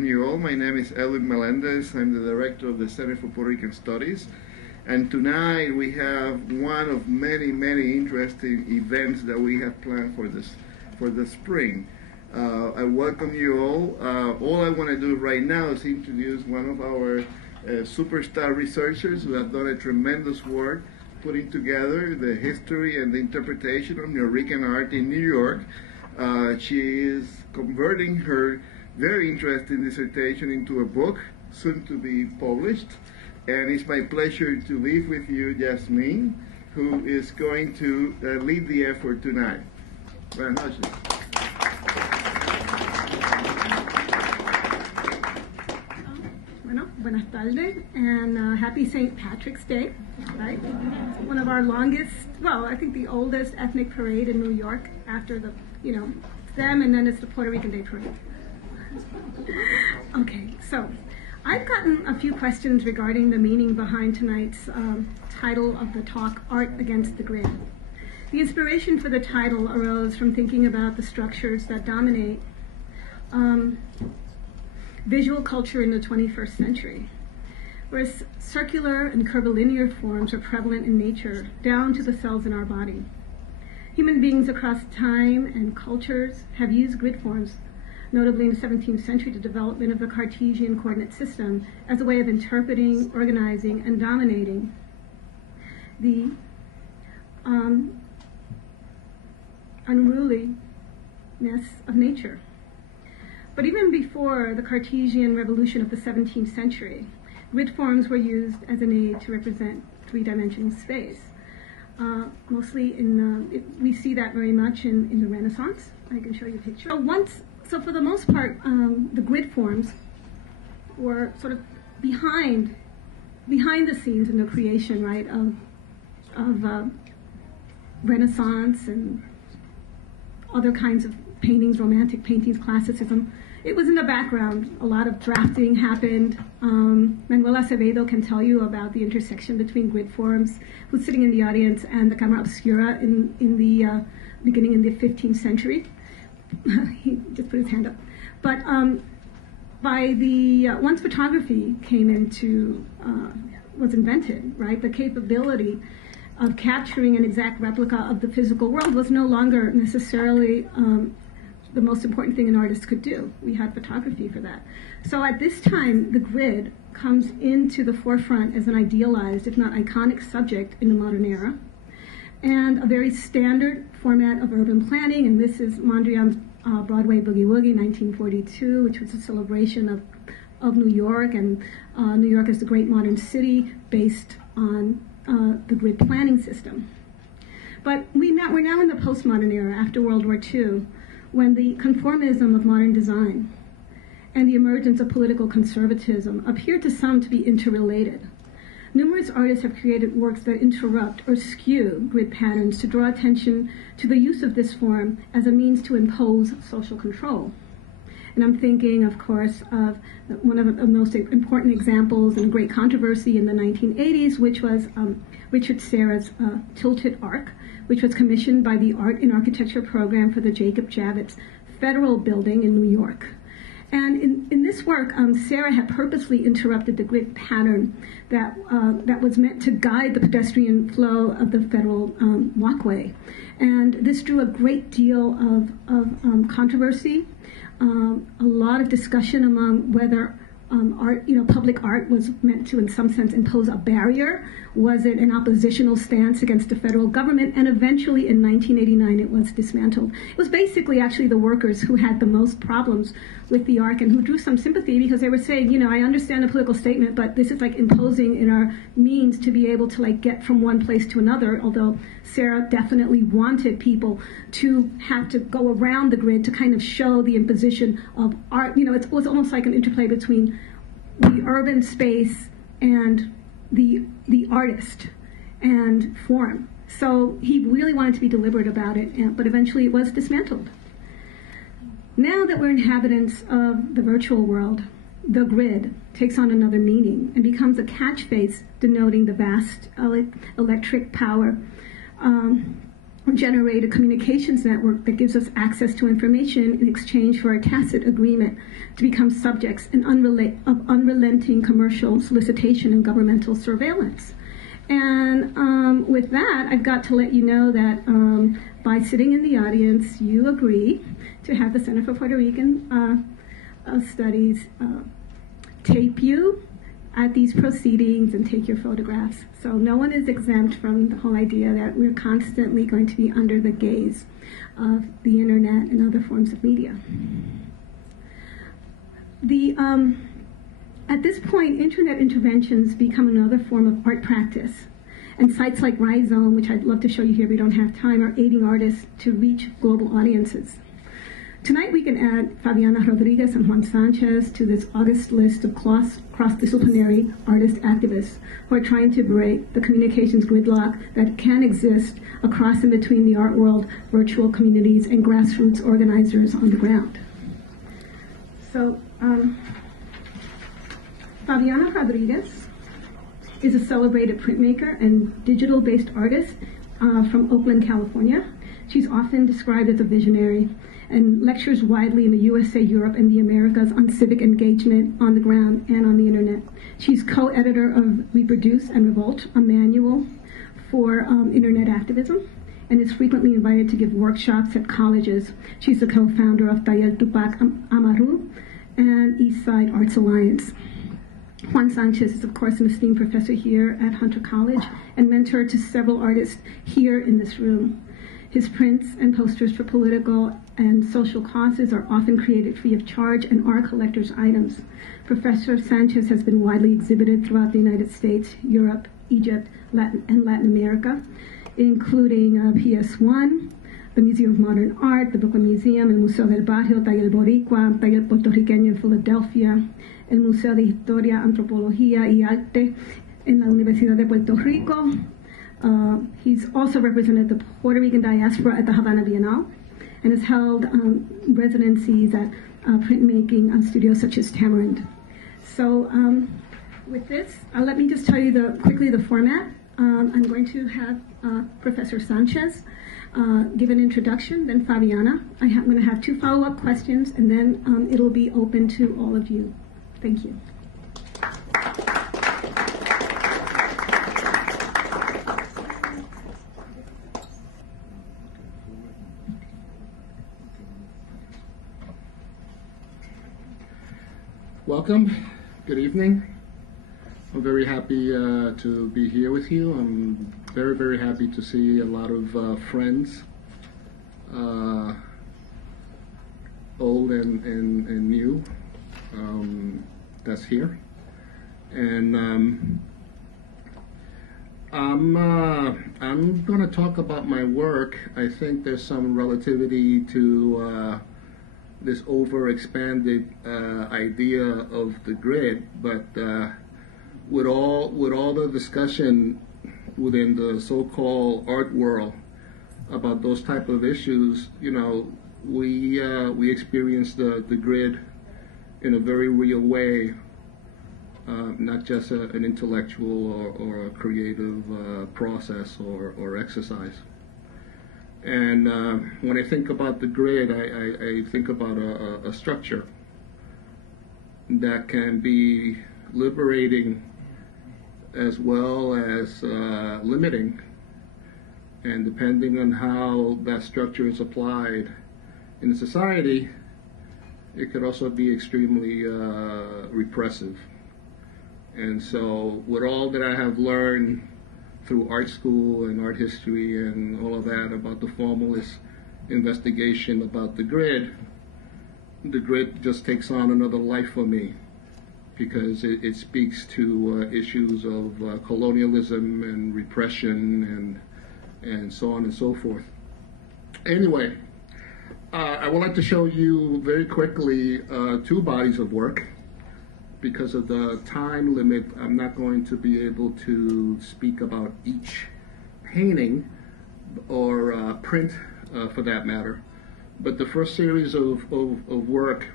welcome you all. My name is Edwin Melendez. I'm the director of the Center for Puerto Rican Studies. And tonight we have one of many, many interesting events that we have planned for the spring. I welcome you all. All I want to do right now is introduce one of our superstar researchers who have done a tremendous work putting together the history and the interpretation of Rican art in New York. She is converting her very interesting dissertation into a book, soon to be published. And it's my pleasure to leave with you Yasmin, who is going to lead the effort tonight. Buenas noches. Bueno, buenas tardes, and happy St. Patrick's Day, right? It's one of our longest, well, I think the oldest ethnic parade in New York after the, it's them, and then it's the Puerto Rican Day Parade. Okay, so I've gotten a few questions regarding the meaning behind tonight's title of the talk, Art Against the Grid. The inspiration for the title arose from thinking about the structures that dominate visual culture in the 21st century, whereas circular and curvilinear forms are prevalent in nature, down to the cells in our body. Human beings across time and cultures have used grid forms, notably in the 17th century, the development of the Cartesian coordinate system as a way of interpreting, organizing, and dominating the unruliness of nature. But even before the Cartesian revolution of the 17th century, grid forms were used as an aid to represent three-dimensional space. Mostly we see that very much in the Renaissance. I can show you a picture. So for the most part, the grid forms were sort of behind the scenes in the creation, right, of Renaissance and other kinds of paintings, romantic paintings, classicism. It was in the background. A lot of drafting happened. Manuel Acevedo can tell you about the intersection between grid forms, who's sitting in the audience, and the camera obscura in the beginning in the 15th century. He just put his hand up. But once photography was invented, right, the capability of capturing an exact replica of the physical world was no longer necessarily the most important thing an artist could do. We had photography for that. So at this time, the grid comes into the forefront as an idealized, if not iconic, subject in the modern era, and a very standard format of urban planning. And this is Mondrian's Broadway Boogie Woogie, 1942, which was a celebration of New York, and New York as the great modern city based on the grid planning system. But we're now in the postmodern era, after World War II, when the conformism of modern design and the emergence of political conservatism appear to some to be interrelated. Numerous artists have created works that interrupt or skew grid patterns to draw attention to the use of this form as a means to impose social control. And I'm thinking, of course, of one of the most important examples and great controversy in the 1980s, which was Richard Serra's Tilted Arc, which was commissioned by the Art in Architecture program for the Jacob Javits Federal Building in New York. And in this work, Serra had purposely interrupted the grid pattern that was meant to guide the pedestrian flow of the federal walkway. And this drew a great deal of controversy, a lot of discussion among whether art, public art was meant to, in some sense, impose a barrier. Was it an oppositional stance against the federal government? And eventually, in 1989, it was dismantled. It was basically actually the workers who had the most problems with the arc and who drew some sympathy, because they were saying, I understand the political statement, but this is like imposing in our means to be able to get from one place to another, although Serra definitely wanted people to have to go around the grid to kind of show the imposition of art. It was almost like an interplay between the urban space and the artist and form. So he really wanted to be deliberate about it, but eventually it was dismantled. Now that we're inhabitants of the virtual world, the grid takes on another meaning and becomes a catchphrase denoting the vast electric power generate a communications network that gives us access to information in exchange for a tacit agreement to become subjects of unrelenting commercial solicitation and governmental surveillance. And with that, I've got to let you know that by sitting in the audience, you agree to have the Center for Puerto Rican Studies tape you at these proceedings and take your photographs. So no one is exempt from the whole idea that we're constantly going to be under the gaze of the internet and other forms of media. At this point, internet interventions become another form of art practice. And sites like Rhizome, which I'd love to show you here, we don't have time, are aiding artists to reach global audiences. Tonight we can add Favianna Rodríguez and Juan Sanchez to this august list of cross-disciplinary artist activists who are trying to break the communications gridlock that can exist across and between the art world, virtual communities, and grassroots organizers on the ground. So, Favianna Rodríguez is a celebrated printmaker and digital-based artist from Oakland, California. She's often described as a visionary and lectures widely in the USA, Europe, and the Americas on civic engagement on the ground and on the internet. She's co-editor of Reproduce and Revolt, a manual for internet activism, and is frequently invited to give workshops at colleges. She's the co-founder of Taller Tupac Amaru and Eastside Arts Alliance. Juan Sanchez is, of course, an esteemed professor here at Hunter College and mentor to several artists here in this room. His prints and posters for political and social causes are often created free of charge and are collector's items. Professor Sanchez has been widely exhibited throughout the United States, Europe, Egypt, and Latin America, including PS1, the Museum of Modern Art, the Brooklyn Museum, el Museo del Barrio, Taller Boricua, Taller Puertorriqueño in Philadelphia, el Museo de Historia, Antropología y Arte en la Universidad de Puerto Rico. He's also represented the Puerto Rican diaspora at the Havana Biennale and has held residencies at printmaking studios such as Tamarind. So with this, let me just tell you quickly the format. I'm going to have Professor Sanchez give an introduction, then Favianna. I'm going to have 2 follow-up questions, and then it'll be open to all of you. Thank you. Welcome. Good evening. I'm very happy to be here with you. I'm very, very happy to see a lot of friends, old and new, that's here. And I'm going to talk about my work. I think there's some relativity to this overexpanded idea of the grid, but with all the discussion within the so-called art world about those type of issues, you know, we experience the grid in a very real way, not just an intellectual or a creative process or exercise. And when I think about the grid, I think about a structure that can be liberating as well as limiting. And depending on how that structure is applied in society, it could also be extremely repressive. And so with all that I have learned through art school and art history and all of that about the formalist investigation about the grid just takes on another life for me, because it speaks to issues of colonialism and repression and so on and so forth. Anyway, I would like to show you very quickly 2 bodies of work. Because of the time limit, I'm not going to be able to speak about each painting or print for that matter. But the first series of work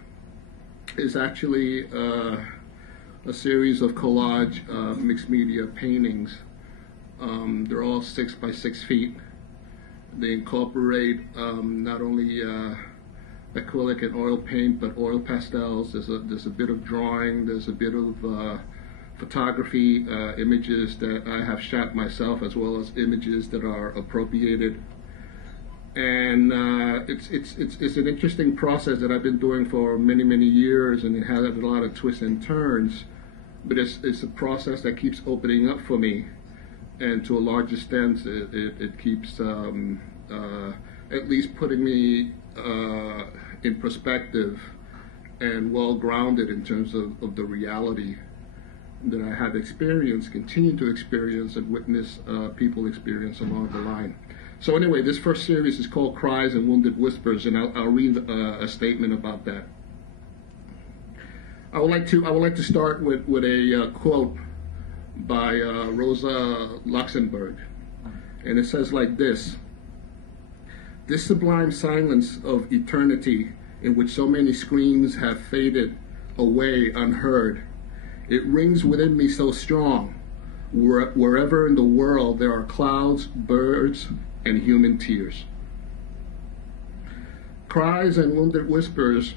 is actually a series of collage mixed media paintings. They're all 6 by 6 feet. They incorporate not only acrylic and oil paint, but oil pastels. There's a bit of drawing. There's a bit of photography, images that I have shot myself, as well as images that are appropriated. And it's an interesting process that I've been doing for many years, and it has a lot of twists and turns. But it's a process that keeps opening up for me, and to a large extent, it keeps at least putting me in perspective and well grounded in terms of the reality that I have experienced, continue to experience, and witness people experience along the line. So anyway, this first series is called Cries and Wounded Whispers, and I'll read a statement about that. I would like to start with a quote by Rosa Luxemburg, and it says like this: "This sublime silence of eternity, in which so many screams have faded away unheard, it rings within me so strong, wherever in the world there are clouds, birds, and human tears." Cries and Wounded Whispers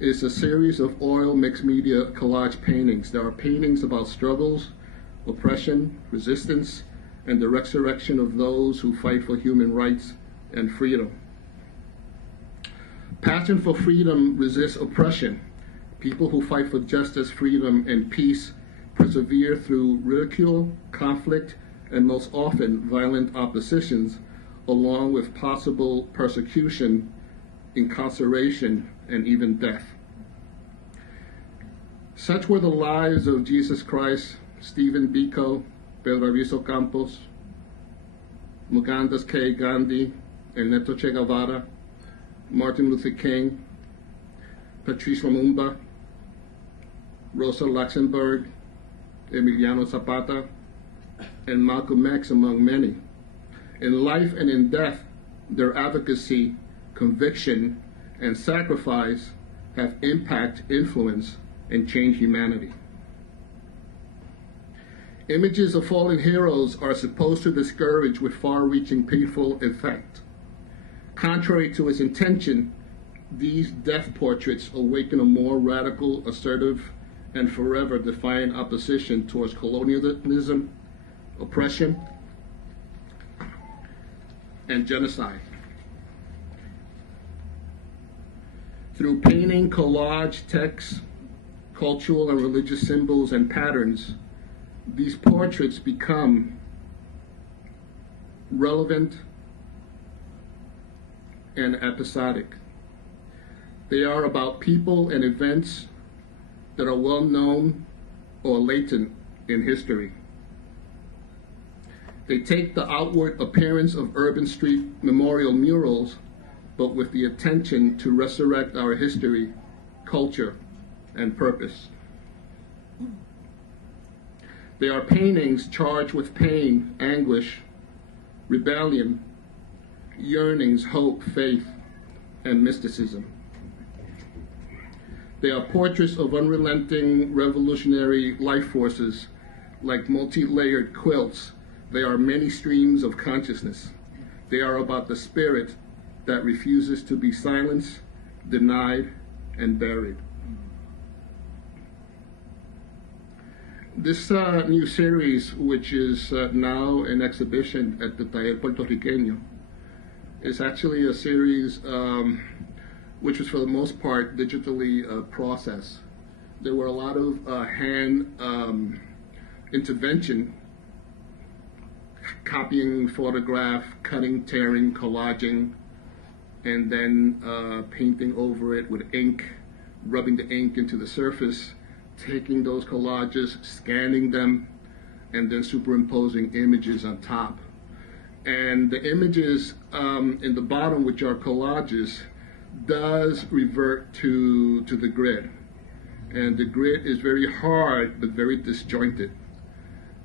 is a series of oil mixed media collage paintings. There are paintings about struggles, oppression, resistance, and the resurrection of those who fight for human rights and freedom. Passion for freedom resists oppression. People who fight for justice, freedom, and peace persevere through ridicule, conflict, and most often violent oppositions, along with possible persecution, incarceration, and even death. Such were the lives of Jesus Christ, Stephen Biko, Pedro Aviso Campos, Mohandas K. Gandhi, Ernesto Che Guevara, Martin Luther King, Patrice Lumumba, Rosa Luxemburg, Emiliano Zapata, and Malcolm X, among many. In life and in death, their advocacy, conviction, and sacrifice have impact, influence, and changed humanity. Images of fallen heroes are supposed to discourage with far-reaching painful effect. Contrary to its intention, these death portraits awaken a more radical, assertive, and forever defiant opposition towards colonialism, oppression, and genocide. Through painting, collage, text, cultural and religious symbols and patterns, these portraits become relevant and episodic. They are about people and events that are well known or latent in history. They take the outward appearance of urban street memorial murals, but with the intention to resurrect our history, culture, and purpose. They are paintings charged with pain, anguish, rebellion, yearnings, hope, faith, and mysticism. They are portraits of unrelenting revolutionary life forces, like multi-layered quilts. They are many streams of consciousness. They are about the spirit that refuses to be silenced, denied, and buried. This new series, which is now in exhibition at the Taller Puertorriqueño, is actually a series which was for the most part digitally processed. There were a lot of hand intervention, copying, photograph, cutting, tearing, collaging, and then painting over it with ink, rubbing the ink into the surface, taking those collages, scanning them, and then superimposing images on top. And the images in the bottom, which are collages, does revert to the grid. And the grid is very hard, but very disjointed.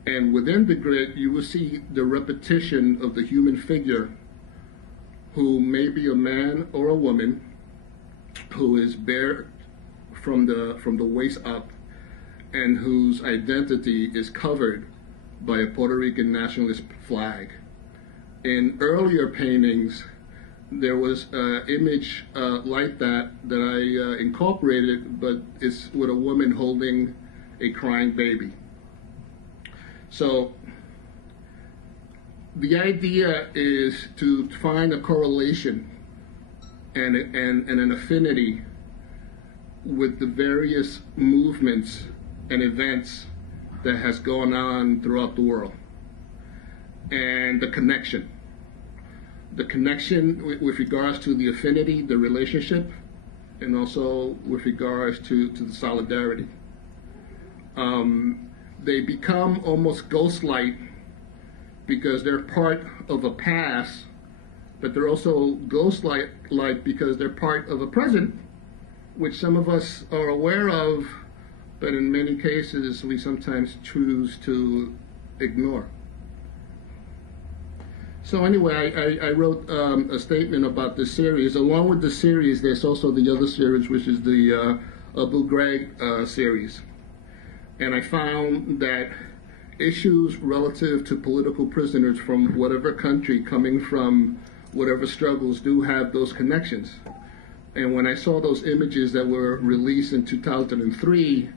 And within the grid, you will see the repetition of the human figure, who may be a man or a woman, who is bare from the waist up, and whose identity is covered by a Puerto Rican nationalist flag. In earlier paintings, there was an image like that I incorporated, but it's with a woman holding a crying baby. So the idea is to find a correlation and an affinity with the various movements and events that has gone on throughout the world, and the connection with regards to the affinity, the relationship, and also with regards to the solidarity. They become almost ghost-like because they're part of a past, but they're also ghost-like because they're part of a present, which some of us are aware of, but in many cases we sometimes choose to ignore. So anyway, I wrote a statement about this series. Along with the series, there's also the other series, which is the Abu Ghraib series. And I found that issues relative to political prisoners from whatever country, coming from whatever struggles, do have those connections. And when I saw those images that were released in 2003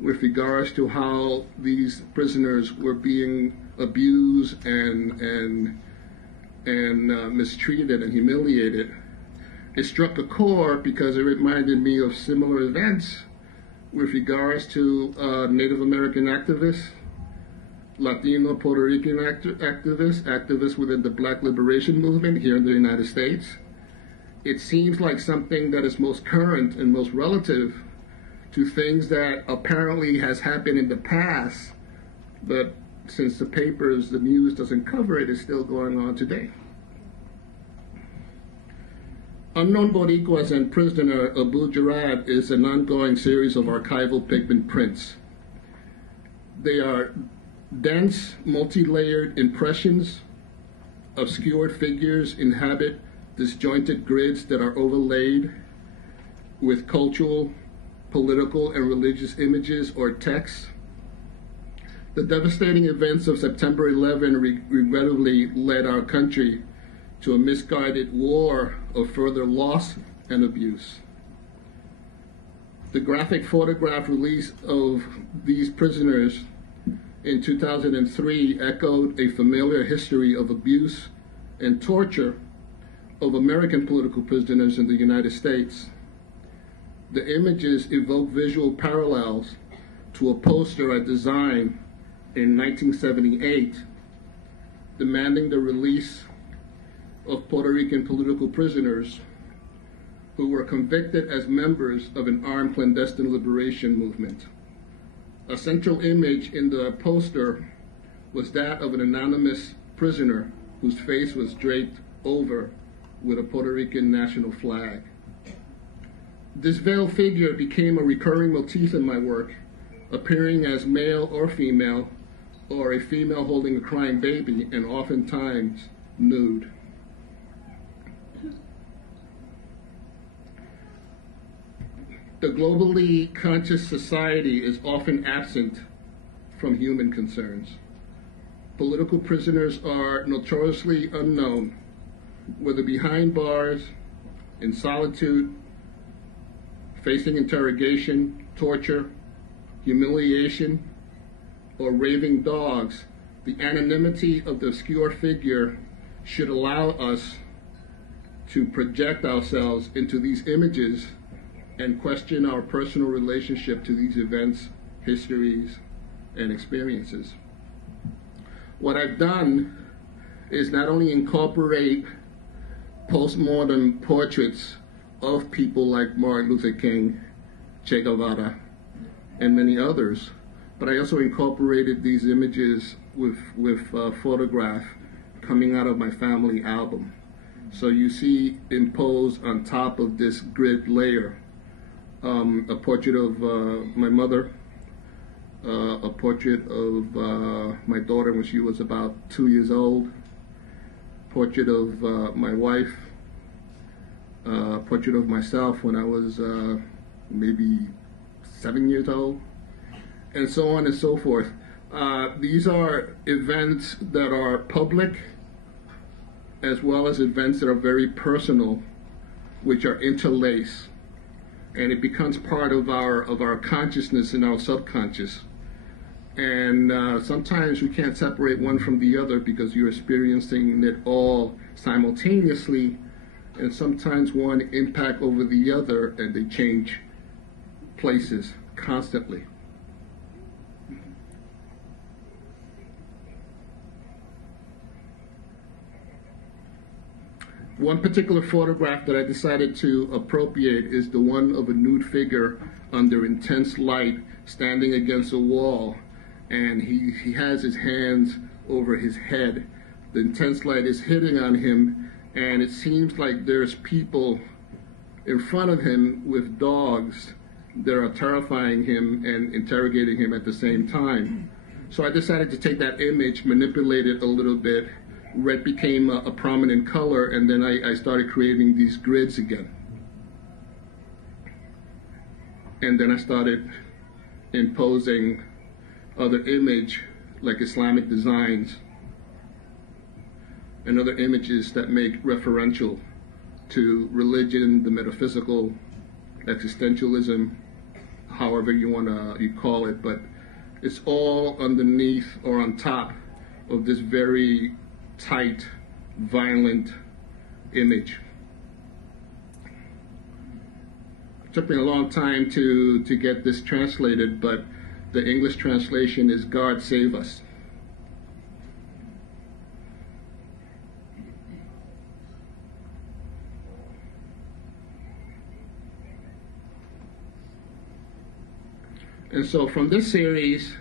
with regards to how these prisoners were being abused and mistreated and humiliated, it struck a chord because it reminded me of similar events with regards to Native American activists, Latino, Puerto Rican activists within the Black Liberation Movement here in the United States. It seems like something that is most current and most relative to things that apparently has happened in the past, but since the papers, the news doesn't cover it, it's still going on today. Unknown Boricuas and Prisoner Abu Ghraib is an ongoing series of archival pigment prints. They are dense, multi-layered impressions. Obscured figures inhabit disjointed grids that are overlaid with cultural, political, and religious images or texts. The devastating events of September 11 regrettably led our country to a misguided war of further loss and abuse. The graphic photograph release of these prisoners in 2003 echoed a familiar history of abuse and torture of American political prisoners in the United States. The images evoke visual parallels to a poster I designed in 1978 demanding the release of Puerto Rican political prisoners who were convicted as members of an armed clandestine liberation movement. A central image in the poster was that of an anonymous prisoner whose face was draped over with a Puerto Rican national flag. This veiled figure became a recurring motif in my work, appearing as male or female, or a female holding a crying baby, and oftentimes nude. The globally conscious society is often absent from human concerns. Political prisoners are notoriously unknown, whether behind bars, in solitude, facing interrogation, torture, humiliation, or raving dogs. The anonymity of the obscure figure should allow us to project ourselves into these images and question our personal relationship to these events, histories, and experiences. What I've done is not only incorporate postmodern portraits of people like Martin Luther King, Che Guevara, and many others, but I also incorporated these images with photograph coming out of my family album. So you see imposed on top of this grid layer a portrait of my mother, a portrait of my daughter when she was about 2 years old, portrait of my wife, portrait of myself when I was maybe 7 years old, and so on and so forth. These are events that are public, as well as events that are very personal, which are interlaced, and it becomes part of our consciousness and our subconscious. And sometimes we can't separate one from the other because you're experiencing it all simultaneously, and sometimes one impact over the other, and they change places constantly. One particular photograph that I decided to appropriate is the one of a nude figure under intense light standing against a wall, and he has his hands over his head. The intense light is hitting on him, and it seems like there's people in front of him with dogs that are terrifying him and interrogating him at the same time. So I decided to take that image, manipulate it a little bit. Red became a prominent color, and then I started creating these grids again. And then I started imposing other image, like Islamic designs, and other images that make referential to religion, the metaphysical, existentialism, however you call it, but it's all underneath or on top of this very tight, violent image. It took me a long time to get this translated, but the English translation is "God save us." And so from this series,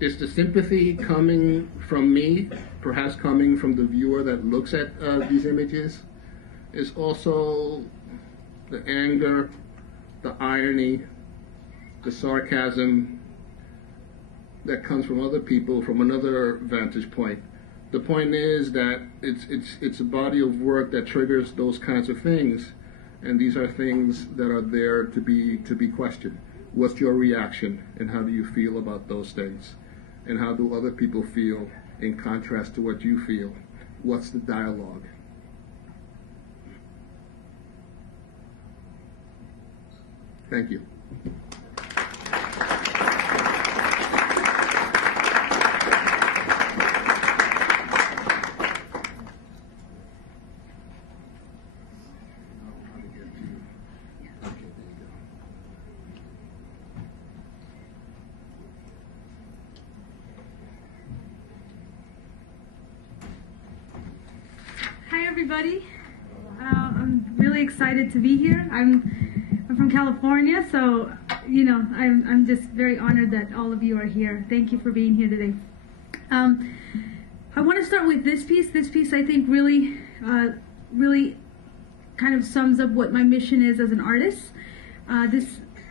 is the sympathy coming from me, perhaps coming from the viewer that looks at these images? Is also the anger, the irony, the sarcasm that comes from other people from another vantage point. The point is that it's a body of work that triggers those kinds of things, and these are things that are there to be questioned. What's your reaction, and how do you feel about those things? And how do other people feel in contrast to what you feel? What's the dialogue? Thank you. Hi everybody. I'm really excited to be here. I'm from California, so I'm just very honored that all of you are here. Thank you for being here today. I want to start with this piece. This piece I think really kind of sums up what my mission is as an artist.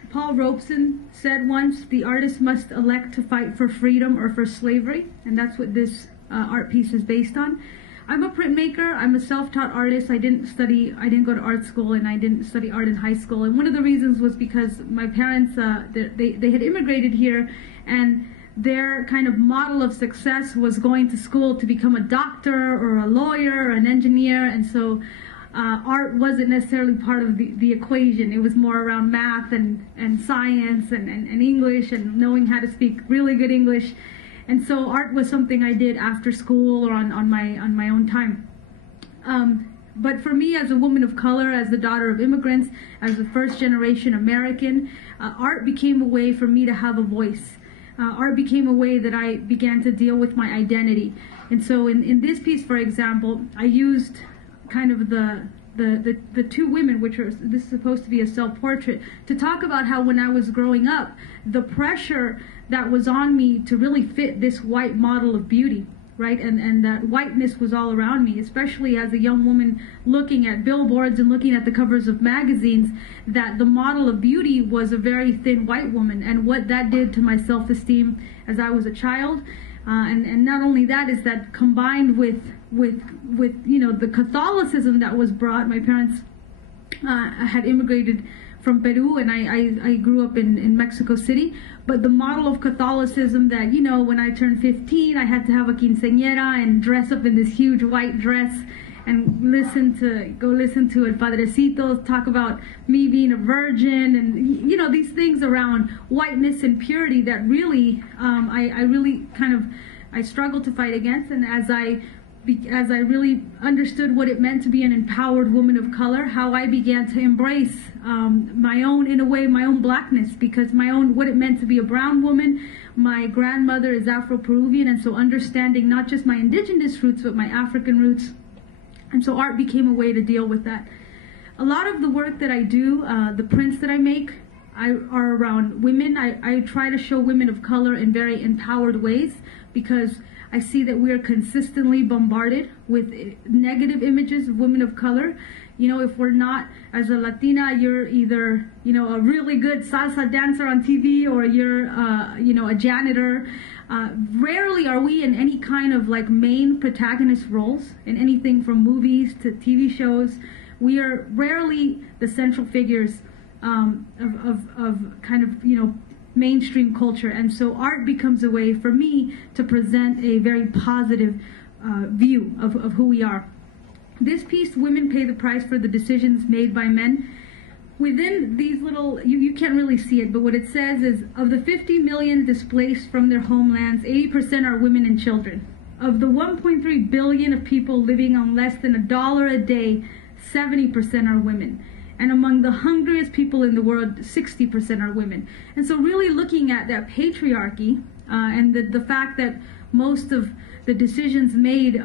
Paul Robeson said once, "The artist must elect to fight for freedom or for slavery," and that's what this art piece is based on. I'm a printmaker. I'm a self-taught artist. I didn't go to art school, and I didn't study art in high school. And one of the reasons was because my parents, they had immigrated here, and their kind of model of success was going to school to become a doctor or a lawyer or an engineer. And so art wasn't necessarily part of the equation. It was more around math and science and English and knowing how to speak really good English. And so art was something I did after school or on my own time. But for me, as a woman of color, as the daughter of immigrants, as a first-generation American, art became a way for me to have a voice. Art became a way that I began to deal with my identity. And so in this piece, for example, I used kind of the two women, this is supposed to be a self-portrait, to talk about how when I was growing up, the pressure that was on me to really fit this white model of beauty, right? And that whiteness was all around me, especially as a young woman looking at billboards and looking at the covers of magazines, that the model of beauty was a very thin white woman, and what that did to my self-esteem as I was a child. And not only that, is that combined with the Catholicism that was brought. My parents had immigrated from Peru, and I grew up in Mexico City. But the model of Catholicism that, when I turned 15, I had to have a quinceañera and dress up in this huge white dress and listen to El Padrecito talk about me being a virgin, and you know, these things around whiteness and purity that really I really I struggled to fight against. And as I really understood what it meant to be an empowered woman of color, how I began to embrace my own blackness, because what it meant to be a brown woman. My grandmother is Afro-Peruvian, and so understanding not just my indigenous roots, but my African roots. And so art became a way to deal with that. A lot of the work that I do, the prints that I make, are around women. I try to show women of color in very empowered ways, because I see that we are consistently bombarded with negative images of women of color. You know, if we're not, as a Latina, you're either, you know, a really good salsa dancer on TV, or you're, you know, a janitor. Rarely are we in any kind of like main protagonist roles in anything from movies to TV shows. We are rarely the central figures of kind of, you know, mainstream culture. And so art becomes a way for me to present a very positive view of who we are. This piece, Women Pay the Price for the Decisions Made by Men, within these little, you can't really see it, but what it says is, of the 50 million displaced from their homelands, 80% are women and children. Of the 1.3 billion of people living on less than $1 a day, 70% are women. And among the hungriest people in the world, 60% are women. And so really looking at that patriarchy and the fact that most of the decisions made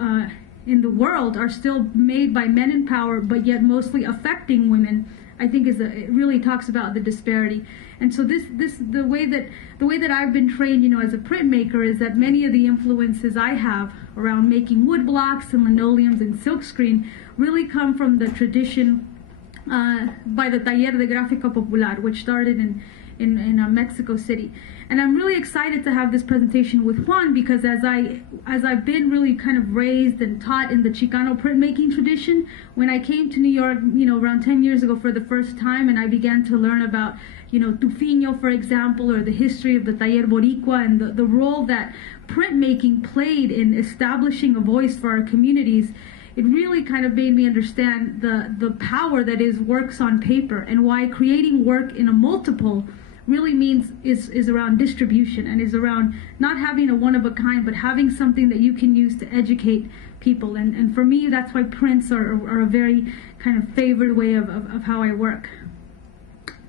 in the world are still made by men in power, but yet mostly affecting women, I think it really talks about the disparity. And so the way that I've been trained, you know, as a printmaker, is that many of the influences I have around making wood blocks and linoleums and silkscreen really come from the tradition by the Taller de Gráfica Popular, which started in Mexico City. And I'm really excited to have this presentation with Juan, because as I've been really kind of raised and taught in the Chicano printmaking tradition, when I came to New York, you know, around 10 years ago for the first time, and I began to learn about, you know, Tufiño, for example, or the history of the Taller Boricua, and the role that printmaking played in establishing a voice for our communities, it really kind of made me understand the power that is works on paper, and why creating work in a multiple really means is around distribution, and is around not having a one-of-a-kind, but having something that you can use to educate people. And for me, that's why prints are a very kind of favored way of how I work.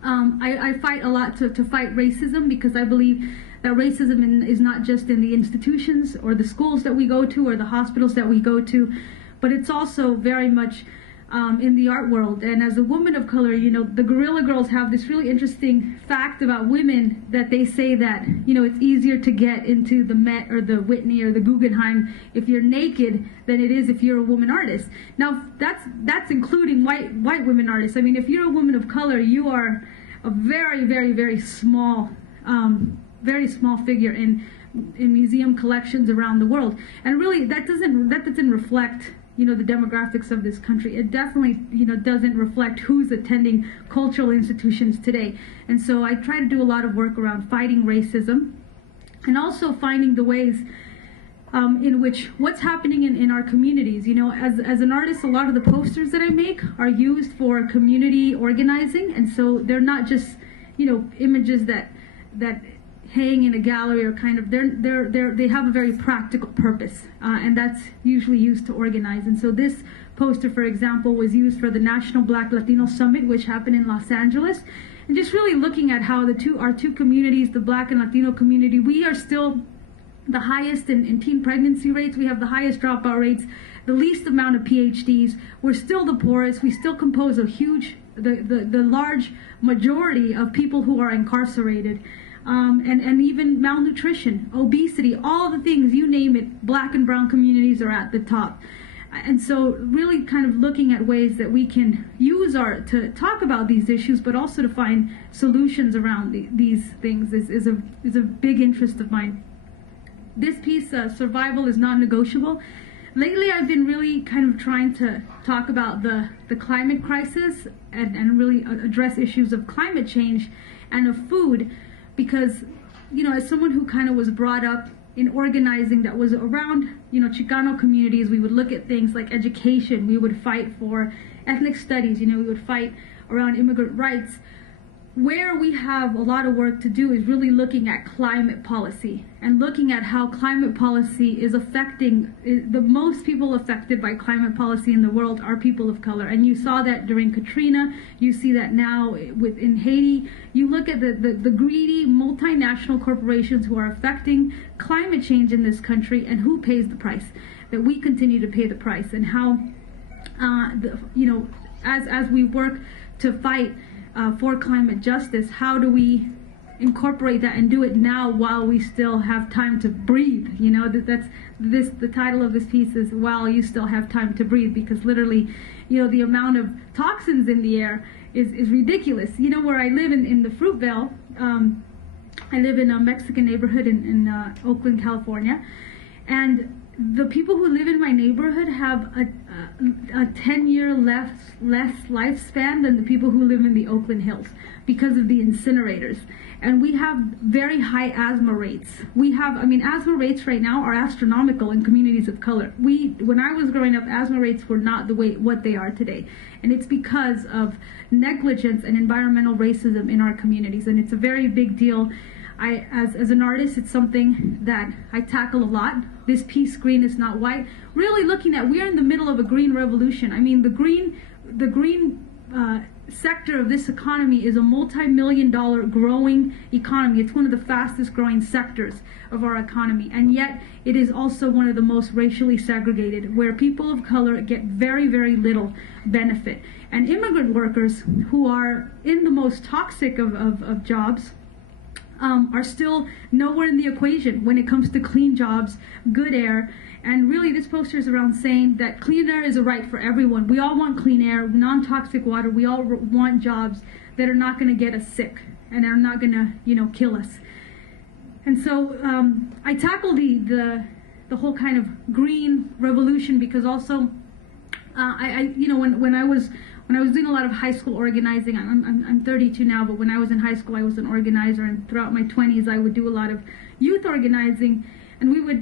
I fight a lot to fight racism, because I believe that racism is not just in the institutions or the schools that we go to or the hospitals that we go to, but it's also very much in the art world. And as a woman of color, you know, the Guerrilla Girls have this really interesting fact about women, that they say that, you know, it's easier to get into the Met or the Whitney or the Guggenheim if you're naked than it is if you're a woman artist. Now, that's including white women artists. I mean, if you're a woman of color, you are a very, very, very small figure in museum collections around the world. And really, that doesn't reflect, you know, the demographics of this country. It definitely, you know, doesn't reflect who's attending cultural institutions today. And so I try to do a lot of work around fighting racism, and also finding the ways in which what's happening in our communities. You know, as an artist, a lot of the posters that I make are used for community organizing, and so they're not just, you know, images that hang in a gallery, or kind of they have a very practical purpose, and that's usually used to organize. And so this poster, for example, was used for the National Black Latino Summit, which happened in Los Angeles, and just really looking at how our two communities, the Black and Latino community, we are still the highest in teen pregnancy rates, we have the highest dropout rates, the least amount of PhDs, we're still the poorest, we still compose the large majority of people who are incarcerated. And even malnutrition, obesity, all the things, you name it, Black and brown communities are at the top. And so really kind of looking at ways that we can use art to talk about these issues, but also to find solutions around these things is a big interest of mine. This piece, Survival is Non-Negotiable. Lately I've been really kind of trying to talk about the climate crisis and really address issues of climate change and of food, because, you know, as someone who kind of was brought up in organizing that was around, Chicano communities. We would look at things like education. We would fight for ethnic studies. We would fight around immigrant rights. Where we have a lot of work to do is really looking at climate policy and looking at how climate policy is affecting the most people affected by climate policy in the world are people of color. And you saw that during Katrina. You see that now in Haiti. You look at the greedy multinational corporations who are affecting climate change in this country, and who pays the price. That we continue to pay the price, and how as we work to fight for climate justice, how do we incorporate that and do it now while we still have time to breathe? The title of this piece is "While You Still Have Time to Breathe," because literally, the amount of toxins in the air is ridiculous. Where I live in the Fruitvale, I live in a Mexican neighborhood in Oakland, California, and the people who live in my neighborhood have a 10-year less lifespan than the people who live in the Oakland Hills because of the incinerators. And we have very high asthma rates. Asthma rates right now are astronomical in communities of color. When I was growing up, asthma rates were not what they are today. And it's because of negligence and environmental racism in our communities. And it's a very big deal. As an artist, it's something that I tackle a lot. This piece, Green is Not White, really looking at, we are in the middle of a green revolution. The green sector of this economy is a multi-million-dollar growing economy. It's one of the fastest growing sectors of our economy, and yet it is also one of the most racially segregated, where people of color get very, very little benefit. And immigrant workers, who are in the most toxic of jobs, are still nowhere in the equation when it comes to clean jobs, good air. And really, this poster is around saying that clean air is a right for everyone. We all want clean air, non-toxic water. We all want jobs that are not going to get us sick and are not going to, kill us. And so I tackle the whole kind of green revolution because also when I was doing a lot of high school organizing, I'm 32 now, but when I was in high school, I was an organizer, and throughout my 20s, I would do a lot of youth organizing, and we would,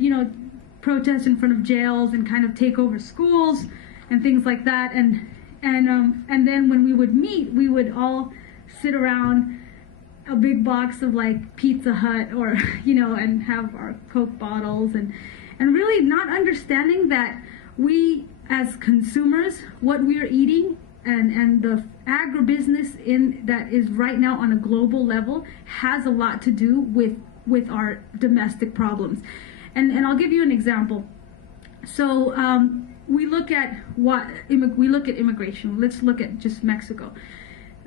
protest in front of jails and kind of take over schools and things like that. And then when we would meet, we would all sit around a big box of like Pizza Hut or, and have our Coke bottles and really not understanding that we as consumers, what we're eating and the agribusiness that is right now on a global level has a lot to do with our domestic problems. And I'll give you an example. So we look at immigration. Let's look at just Mexico.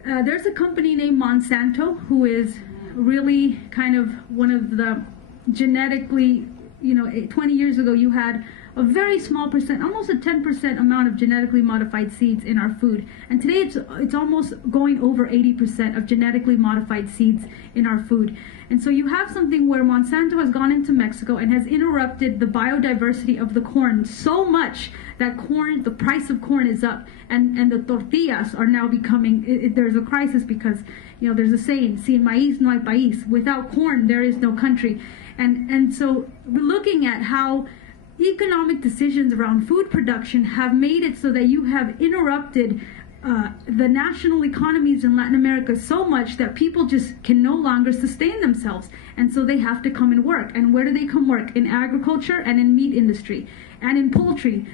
There's a company named Monsanto who is really kind of one of the genetically, 20 years ago you had a very small percent, almost a 10% amount of genetically modified seeds in our food. And today it's almost going over 80% of genetically modified seeds in our food. And so you have something where Monsanto has gone into Mexico and has interrupted the biodiversity of the corn so much that the price of corn is up, and the tortillas are now becoming, there's a crisis because, there's a saying, sin maíz no hay país. Without corn, there is no country. And so we're looking at how economic decisions around food production have made it so that you have interrupted the national economies in Latin America so much that people just can no longer sustain themselves, and so they have to come and work. And where do they come work? In agriculture and in meat industry and in poultry,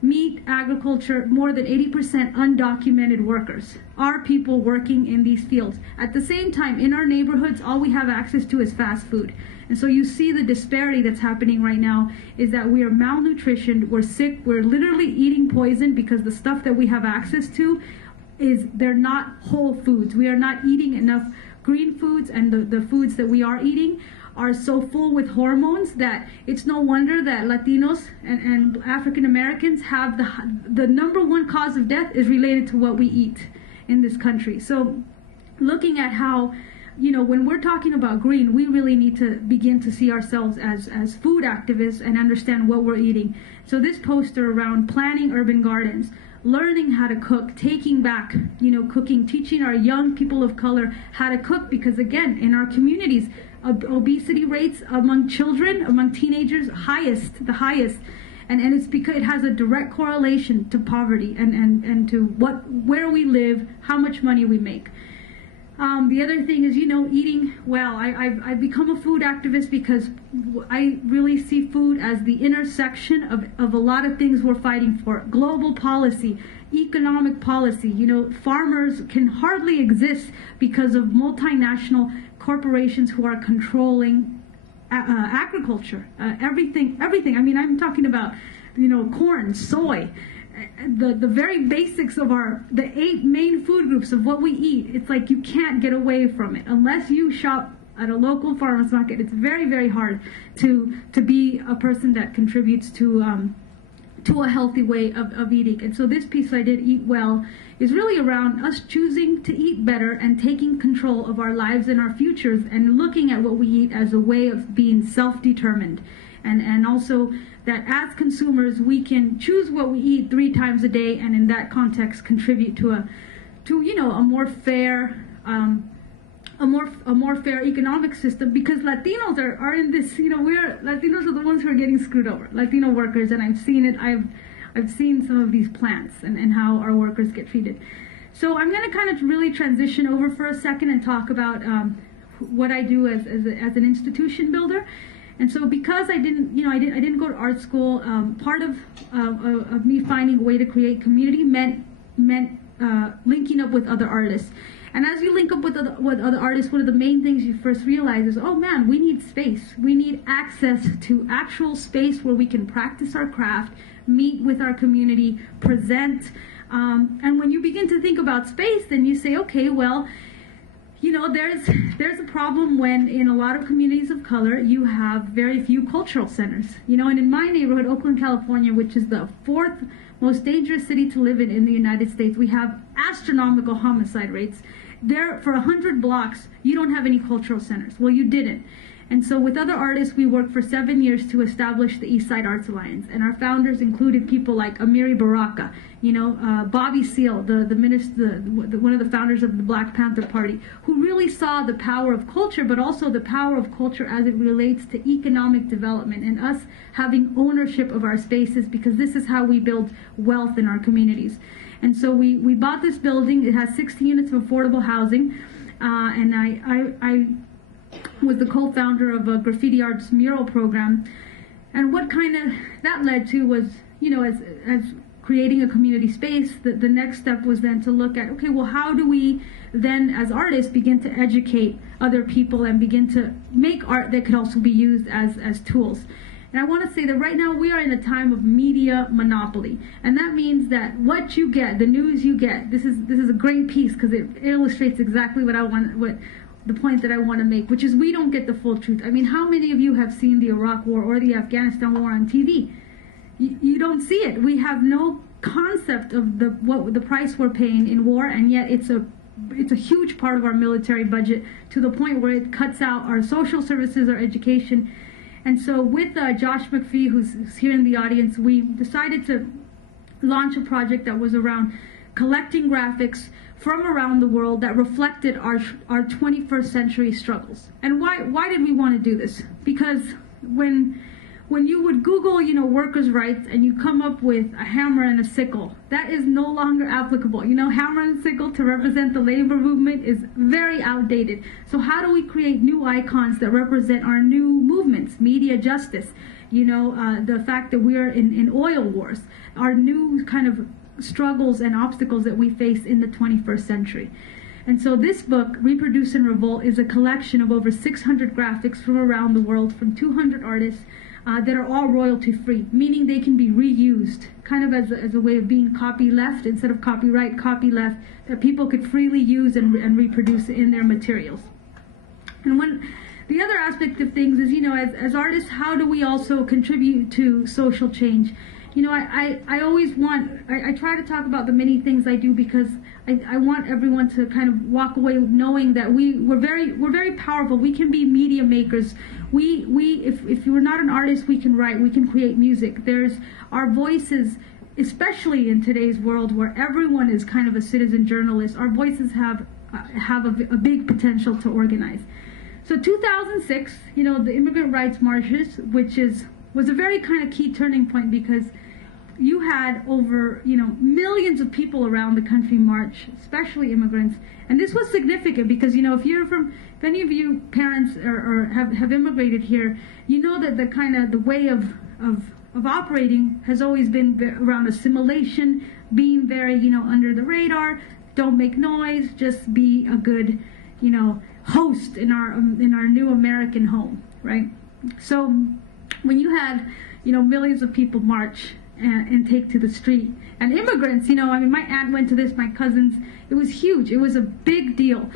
meat, agriculture. More than 80% undocumented workers are people working in these fields. At the same time, in our neighborhoods, all we have access to is fast food. And so you see the disparity that's happening right now is that we are malnutritioned, we're sick, we're literally eating poison because the stuff that we have access to they're not whole foods. We are not eating enough green foods, and the foods that we are eating are so full with hormones that it's no wonder that Latinos and African Americans have the number one cause of death is related to what we eat in this country. So looking at how, when we're talking about green, we really need to begin to see ourselves as food activists and understand what we're eating. So this poster around planning urban gardens, learning how to cook, taking back, cooking, teaching our young people of color how to cook, because again, in our communities, obesity rates among children, among teenagers, the highest. And it's because it has a direct correlation to poverty and to where we live, how much money we make. The other thing is, eating well. I've become a food activist because I really see food as the intersection of a lot of things we're fighting for. Global policy, economic policy. Farmers can hardly exist because of multinational corporations who are controlling agriculture, everything. I mean, I'm talking about, corn, soy, the very basics of the 8 main food groups of what we eat. It's like you can't get away from it unless you shop at a local farmer's market. It's very, very hard to be a person that contributes to a healthy way of eating. And so this piece I did, Eat Well, is really around us choosing to eat better and taking control of our lives and our futures and looking at what we eat as a way of being self-determined. And also that as consumers we can choose what we eat 3 times a day, and in that context contribute to a more fair a more fair economic system, because Latinos are in this, Latinos are the ones who are getting screwed over, Latino workers, and I've seen it. I've seen some of these plants and how our workers get treated. So I'm going to kind of really transition over for a second and talk about what I do as an institution builder. And so because I didn't go to art school, part of me finding a way to create community meant linking up with other artists. And as you link up with other artists, one of the main things you first realize is, oh man, we need space. We need access to actual space where we can practice our craft, meet with our community, present. And when you begin to think about space, then you say, okay, well, there's a problem when in a lot of communities of color you have very few cultural centers. And in my neighborhood, Oakland, California, which is the 4th most dangerous city to live in the United States, we have astronomical homicide rates. There, for 100 blocks, you don't have any cultural centers. Well, you didn't. And so with other artists, we worked for 7 years to establish the East Side Arts Alliance. And our founders included people like Amiri Baraka, Bobby Seale, the minister, one of the founders of the Black Panther Party, who really saw the power of culture, but also the power of culture as it relates to economic development and us having ownership of our spaces, because this is how we build wealth in our communities. And so we bought this building. It has 60 units of affordable housing. And I was the co-founder of a graffiti arts mural program. And what kind of that led to was, as creating a community space, the next step was then to look at, okay, well, how do we then as artists begin to educate other people and begin to make art that could also be used as tools. And I want to say that right now we are in a time of media monopoly. And that means that what you get, the news you get, this is a great piece because it illustrates exactly what the point that I want to make, which is we don't get the full truth. I mean, how many of you have seen the Iraq War or the Afghanistan War on TV? You don't see it. We have no concept of what the price we're paying in war, and yet it's a huge part of our military budget, to the point where it cuts out our social services, our education. And so with Josh McPhee, who's here in the audience, we decided to launch a project that was around collecting graphics from around the world that reflected our 21st century struggles. And why did we want to do this? Because when you would Google, workers' rights, and you come up with a hammer and a sickle, that is no longer applicable. Hammer and sickle to represent the labor movement is very outdated. So how do we create new icons that represent our new movements, media justice, the fact that we're in oil wars, our new kind of struggles and obstacles that we face in the 21st century. And so this book, Reproduce and Revolt, is a collection of over 600 graphics from around the world from 200 artists that are all royalty free, meaning they can be reused, kind of as a way of being copyleft instead of copyright, copyleft, that people could freely use and reproduce in their materials. And the other aspect of things is, as artists, how do we also contribute to social change? I always I try to talk about the many things I do because I want everyone to kind of walk away knowing that we're very powerful. We can be media makers. If you're not an artist, we can write, we can create music. There's our voices, especially in today's world where everyone is kind of a citizen journalist. Our voices have a big potential to organize. So 2006, the immigrant rights marches, which was a very kind of key turning point, because you had over, millions of people around the country march, especially immigrants. And this was significant because, if any of you parents or have immigrated here, you know that the way of operating has always been around assimilation, being very, under the radar, don't make noise, just be a good, host in our new American home, right? So when you had, millions of people march and take to the street, and immigrants, my aunt went to this, my cousins, it was huge, it was a big deal.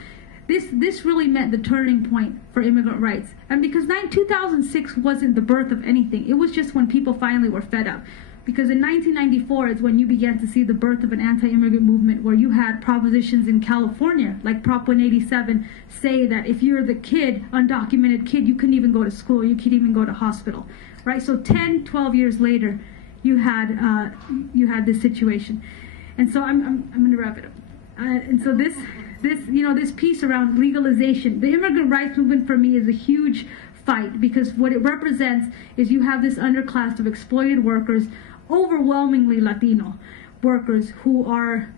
This really meant the turning point for immigrant rights. And because 2006 wasn't the birth of anything, it was just when people finally were fed up. Because in 1994 is when you began to see the birth of an anti-immigrant movement, where you had propositions in California, like Prop 187, say that if you're the undocumented kid, you couldn't even go to school, you couldn't even go to hospital, right? So 10, 12 years later, you had this situation. And so I'm going to wrap it up. And so this piece around legalization, the immigrant rights movement for me is a huge fight, because what it represents is you have this underclass of exploited workers, overwhelmingly Latino workers, who are,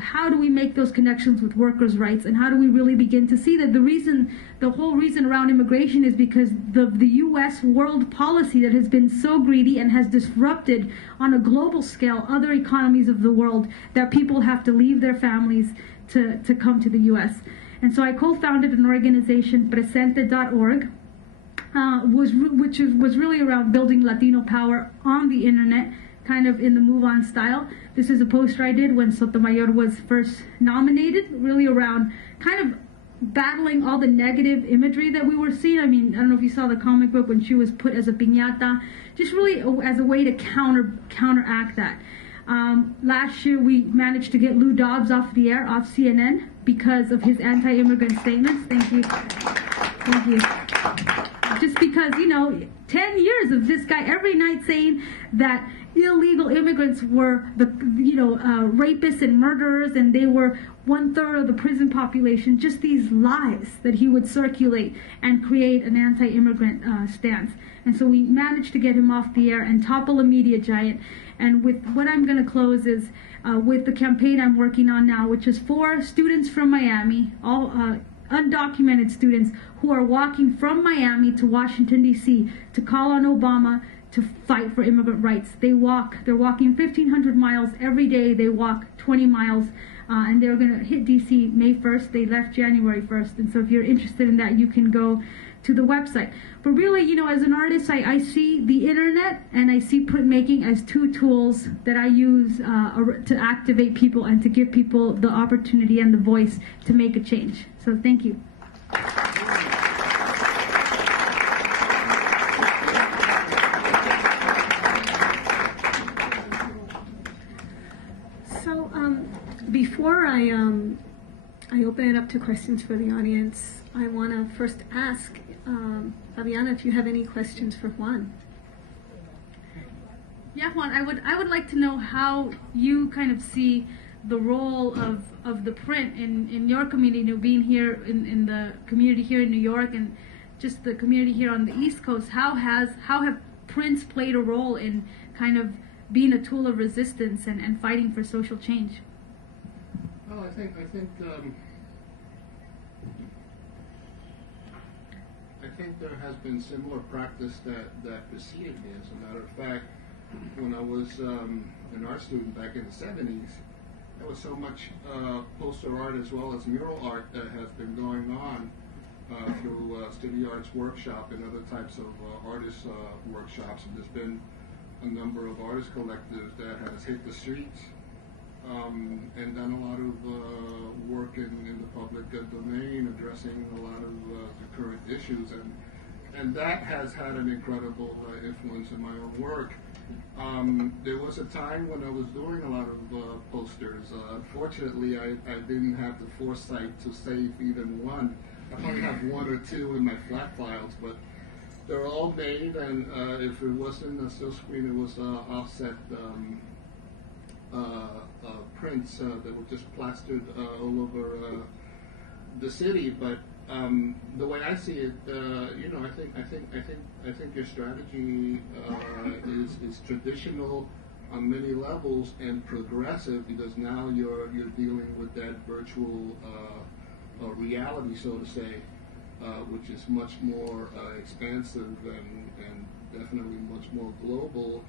how do we make those connections with workers' rights, and how do we really begin to see that the whole reason around immigration is because the U.S. world policy that has been so greedy and has disrupted on a global scale other economies of the world, that people have to leave their families to come to the U.S. And so I co-founded an organization, Presente.org, which was really around building Latino power on the internet, kind of in the Move On style. This is a poster I did when Sotomayor was first nominated, really around kind of battling all the negative imagery that we were seeing. I mean, I don't know if you saw the comic book when she was put as a piñata, just really as a way to counteract that. Last year we managed to get Lou Dobbs off the air, off CNN, because of his anti-immigrant statements. Thank you. Thank you. Just because, 10 years of this guy every night saying that illegal immigrants were the, rapists and murderers, and they were 1/3 of the prison population, just these lies that he would circulate and create an anti-immigrant stance. And so we managed to get him off the air and topple a media giant. And with what I'm going to close is with the campaign I'm working on now, which is for students from Miami, all undocumented students who are walking from Miami to Washington, D.C. to call on Obama to fight for immigrant rights. They're walking 1,500 miles every day. They walk 20 miles, and they're going to hit D.C. May 1st. They left January 1st. And so if you're interested in that, you can go to the website. But really, as an artist, I see the internet and I see printmaking as two tools that I use to activate people and to give people the opportunity and the voice to make a change. So thank you. So before I open it up to questions for the audience, I want to first ask Favianna if you have any questions for Juan. Yeah, Juan, I would like to know how you kind of see the role of the print in your community, being here in the community here in New York and just the community here on the East Coast. How have prints played a role in kind of being a tool of resistance and fighting for social change? Well, I think there has been similar practice that preceded me. As a matter of fact, when I was an art student back in the 70s, there was so much poster art as well as mural art that has been going on through Studio Arts Workshop and other types of artist workshops. And there's been a number of artist collectives that has hit the streets and done a lot of work in the public domain, addressing a lot of the current issues, and that has had an incredible influence in my own work. There was a time when I was doing a lot of posters. Unfortunately, I didn't have the foresight to save even one. I probably have one or two in my flat files, but they're all made, and if it wasn't a still screen, it was offset prints that were just plastered all over the city. But the way I see it, you know, I think your strategy is traditional on many levels and progressive, because now you're dealing with that virtual reality, so to say, which is much more expansive and definitely much more global,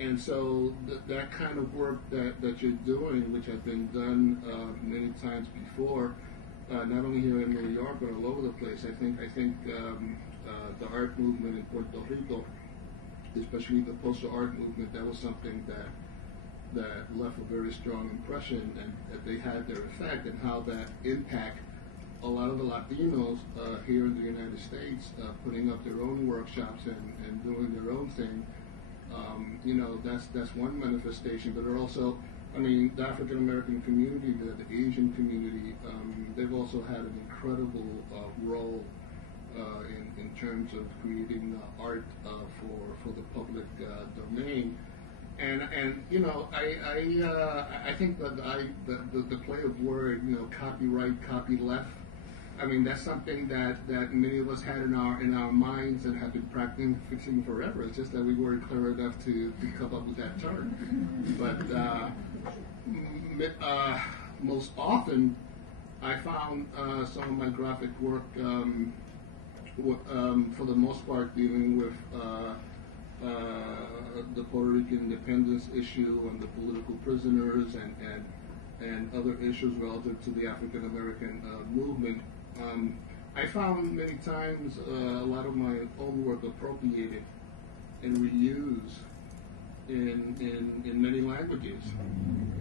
and so that kind of work that you're doing, which has been done many times before, not only here in New York but all over the place. I think the art movement in Puerto Rico, especially the postal art movement, that was something that left a very strong impression, and that they had their effect, and how that impact a lot of the Latinos here in the United States, putting up their own workshops and doing their own thing. You know, that's one manifestation, but they're also, I mean, the African American community, the Asian community, they've also had an incredible role in terms of creating art for the public domain. And you know, I think that the play of word, you know, copyright, copyleft, I mean, that's something that many of us had in our minds and have been practicing forever. It's just that we weren't clever enough to come up with that term. But most often, I found some of my graphic work, for the most part, dealing with the Puerto Rican independence issue and the political prisoners and other issues relative to the African American movement. I found many times a lot of my own work appropriated and reused in many languages.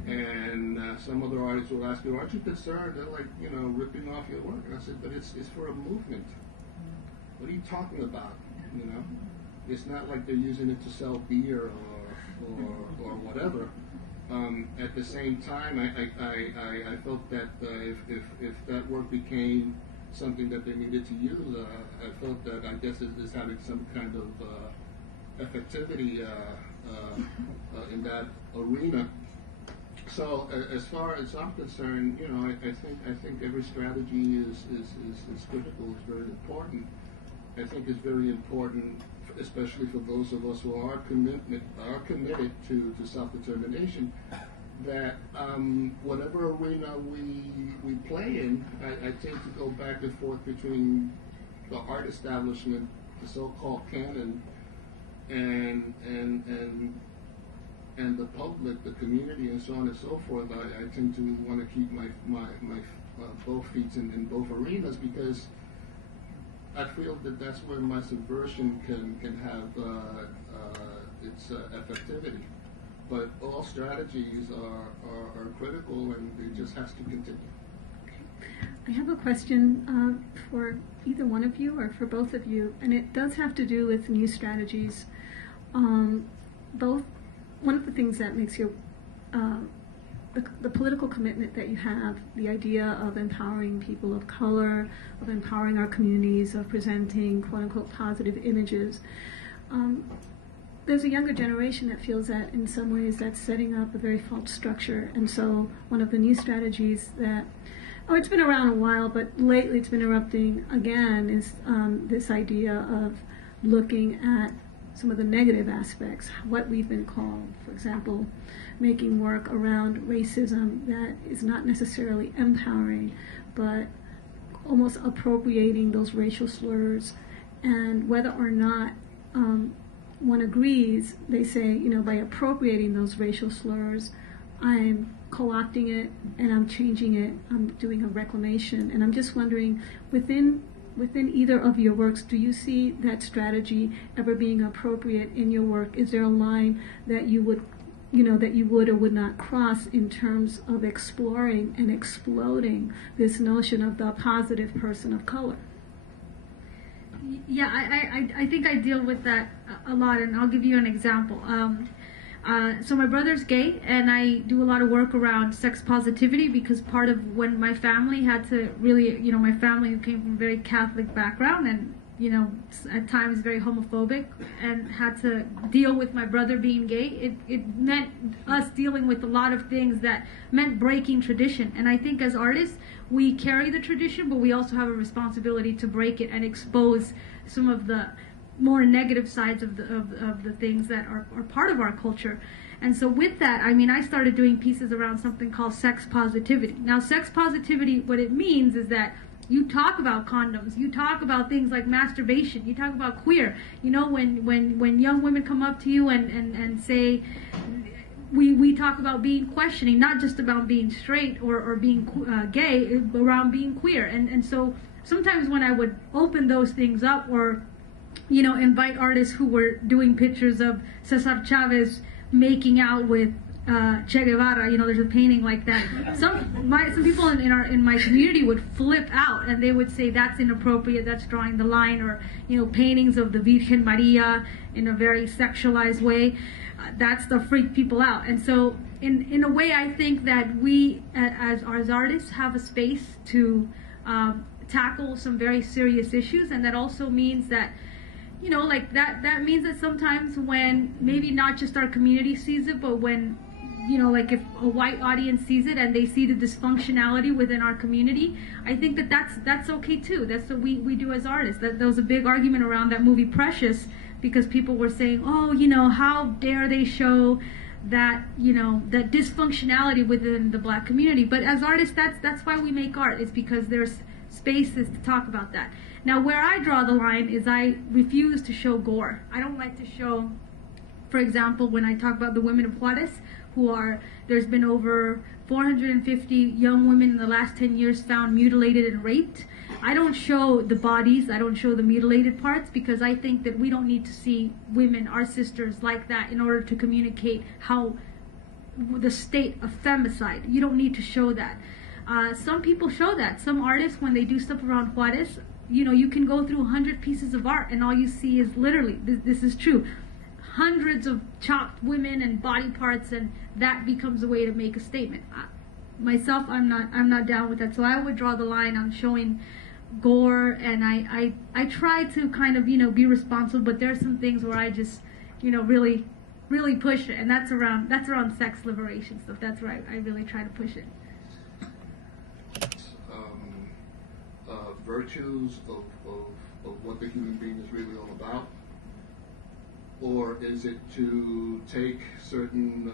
And some other artists will ask me, "Aren't you concerned? They're like, you know, ripping off your work." And I said, "But it's for a movement. What are you talking about? You know, it's not like they're using it to sell beer or whatever." At the same time, I felt that if that work became something that they needed to use, I felt that I guess it is having some kind of effectivity in that arena. So as far as I'm concerned, you know, I think every strategy is critical. It's very important. I think it's very important, especially for those of us who are committed to self-determination, that whatever arena we play in, I tend to go back and forth between the art establishment, the so-called canon, and the public, the community, and so on and so forth. I tend to want to keep my both feet in both arenas, because I feel that that's where my subversion can have its effectivity. But all strategies are critical, and it just has to continue. I have a question for either one of you or for both of you, and it does have to do with new strategies. One of the things that makes you the political commitment that you have, the idea of empowering people of color, of empowering our communities, of presenting quote-unquote positive images. There's a younger generation that feels that in some ways that's setting up a very false structure. And so one of the new strategies that, it's been around a while, but lately it's been erupting again, is this idea of looking at some of the negative aspects, what we've been called, for example, making work around racism that is not necessarily empowering, but almost appropriating those racial slurs. And whether or not one agrees, they say, you know, by appropriating those racial slurs, I'm co-opting it and I'm changing it, I'm doing a reclamation. And I'm just wondering, within either of your works, do you see that strategy ever being appropriate in your work? Is there a line that you would or would not cross in terms of exploring and exploding this notion of the positive person of color? Yeah, I think I deal with that a lot, and I'll give you an example. So my brother's gay, and I do a lot of work around sex positivity, because part of when my family had to really, you know, my family came from a very Catholic background, and at times very homophobic, and had to deal with my brother being gay. It meant us dealing with a lot of things that meant breaking tradition. And I think as artists, we carry the tradition, but we also have a responsibility to break it and expose some of the more negative sides of the things that are part of our culture. And so with that, I started doing pieces around something called sex positivity. Now, sex positivity, what it means is that you talk about condoms, you talk about things like masturbation, you talk about queer. When young women come up to you and say, we talk about being questioning, not just about being straight or being gay, but around being queer. And so sometimes when I would open those things up, or invite artists who were doing pictures of Cesar Chavez making out with Che Guevara, there's a painting like that. Some people in my community would flip out, and they would say that's inappropriate, that's drawing the line, or paintings of the Virgen Maria in a very sexualized way. That's to freak people out. And so in a way, I think that we as artists have a space to tackle some very serious issues, and that also means that that means that sometimes when maybe not just our community sees it, but when if a white audience sees it and they see the dysfunctionality within our community, I think that's okay too. That's what we do as artists. There was a big argument around that movie Precious, because people were saying, how dare they show that that dysfunctionality within the black community. But as artists, that's why we make art. It's because there's spaces to talk about that. Now, where I draw the line is I refuse to show gore. I don't like to show, for example, when I talk about the women of Juarez, there's been over 450 young women in the last 10 years found mutilated and raped. I don't show the bodies, I don't show the mutilated parts, because I think that we don't need to see women, our sisters, like that in order to communicate how the state of femicide. You don't need to show that. Some people show that. Some artists, when they do stuff around Juarez, you can go through 100 pieces of art and all you see is literally, this is true, hundreds of chopped women and body parts, and that becomes a way to make a statement. Myself, I'm not down with that. So I would draw the line on showing gore, and I try to kind of be responsible, but there's some things where I just really push it, and that's around sex liberation stuff. That's where I really try to push it. Virtues of what the human being is really all about? Or is it to take certain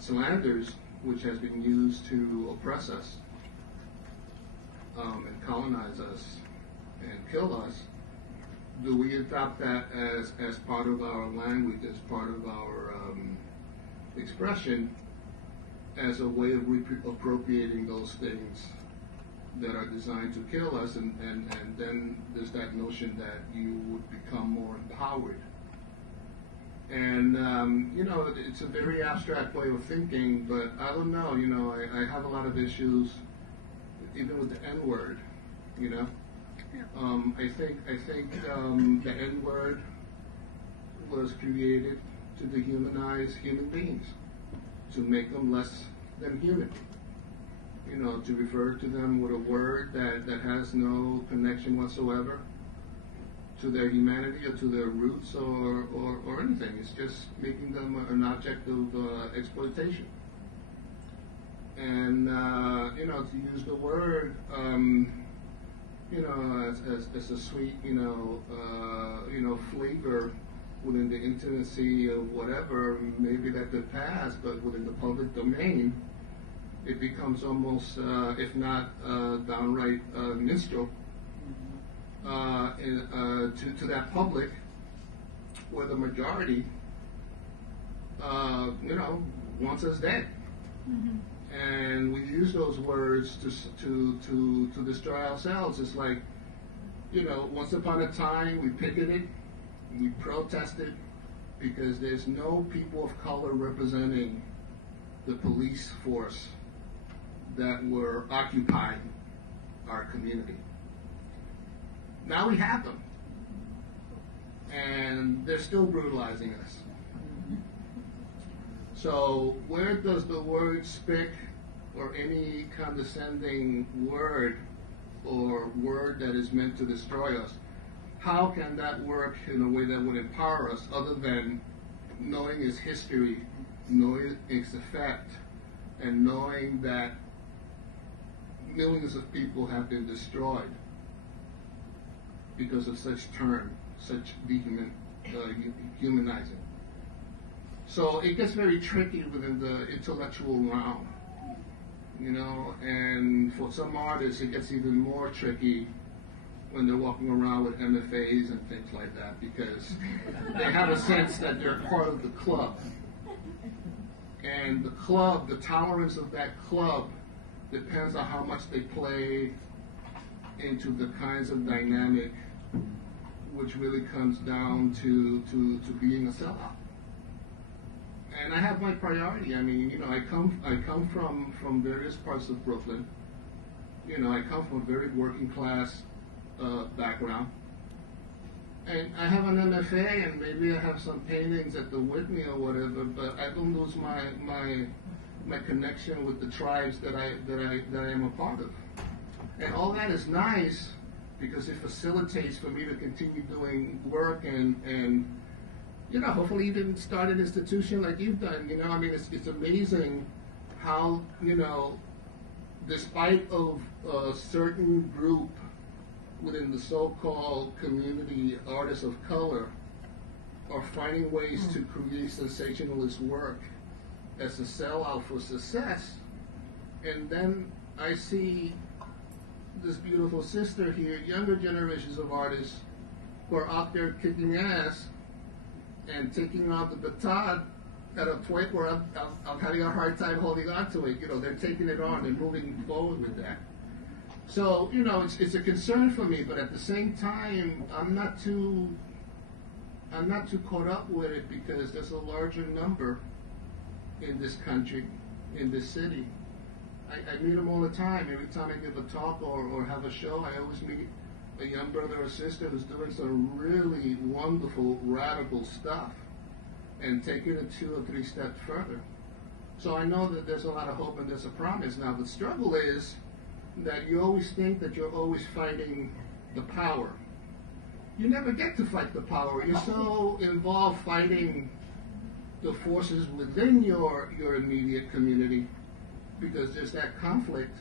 slanders which has been used to oppress us and colonize us and kill us? Do we adopt that as part of our language, as part of our expression, as a way of appropriating those things that are designed to kill us, and then there's that notion that you would become more empowered. And, it's a very abstract way of thinking, but I don't know, I have a lot of issues, even with the N-word, I think the N-word was created to dehumanize human beings, to make them less than human. To refer to them with a word that has no connection whatsoever to their humanity or to their roots or anything. It's just making them an object of exploitation. And, to use the word, as a sweet, flavor within the intimacy of whatever, maybe that could pass, but within the public domain, it becomes almost, if not downright minstrel, to that public, where the majority, wants us dead. Mm-hmm. And we use those words to destroy ourselves. It's like, once upon a time we picketed, we protested, because there's no people of color representing the police force that were occupying our community. Now we have them, and they're still brutalizing us. So where does the word spick, or any condescending word, or word that is meant to destroy us, how can that work in a way that would empower us other than knowing its history, knowing its effect, and knowing that millions of people have been destroyed because of such humanizing. So it gets very tricky within the intellectual realm, you know, and for some artists it gets even more tricky when they're walking around with MFAs and things like that, because they have a sense that they're part of the club. And the club, the tolerance of that club depends on how much they play into the kinds of dynamic which really comes down to being a sellout. And I have my priority. I mean, you know, I come from various parts of Brooklyn. You know, I come from a very working class background. And I have an MFA, and maybe I have some paintings at the Whitney or whatever, but I don't lose my connection with the tribes that I am a part of. And all that is nice because it facilitates for me to continue doing work and you know, hopefully you didn't start an institution like you've done. You know, I mean, it's amazing how, you know, despite of a certain group within the so-called community, artists of color, are finding ways to create sensationalist work as a sellout for success. And then I see this beautiful sister here, younger generations of artists who are out there kicking ass and taking out the baton at a point where I'm having a hard time holding on to it. You know, they're taking it on and moving forward with that. So, you know, it's a concern for me, but at the same time, I'm not too caught up with it because there's a larger number in this country, in this city. I meet them all the time. Every time I give a talk or have a show, I always meet a young brother or sister who's doing some really wonderful, radical stuff and taking it 2 or 3 steps further. So I know that there's a lot of hope and there's a promise. Now, the struggle is that you always think that you're always fighting the power. You never get to fight the power. You're so involved fighting the forces within your immediate community because there's that conflict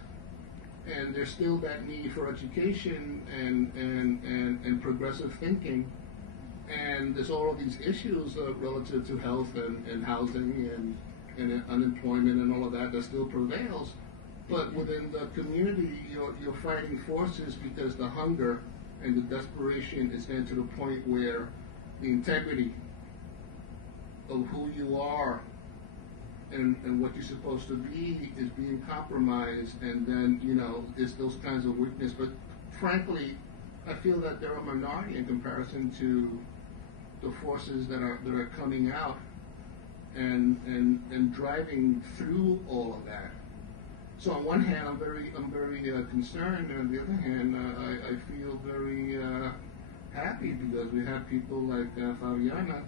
and there's still that need for education and progressive thinking. And there's all of these issues relative to health and housing and unemployment and all of that still prevails. But within the community, you're fighting forces because the hunger and the desperation is getting to the point where the integrity of who you are and what you're supposed to be is being compromised, and then, you know, it's those kinds of weakness. But frankly, I feel that they're a minority in comparison to the forces that are coming out and driving through all of that. So on one hand, I'm very concerned, and on the other hand, I feel very happy because we have people like Favianna,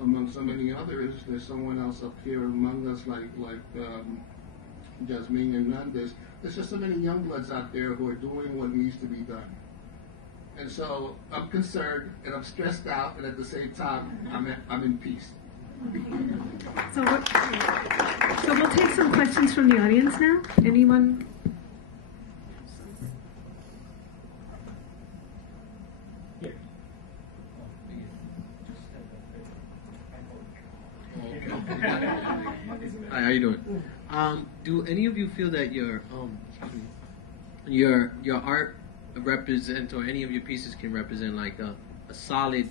among so many others. There's someone else up here among us like Yasmin and Hernandez. There's just so many young bloods out there who are doing what needs to be done. And so I'm concerned and I'm stressed out, and at the same time, I'm in peace. So we'll take some questions from the audience now. Anyone? Hi, how you doing? Do any of you feel that your art represent, or any of your pieces can represent, like a solid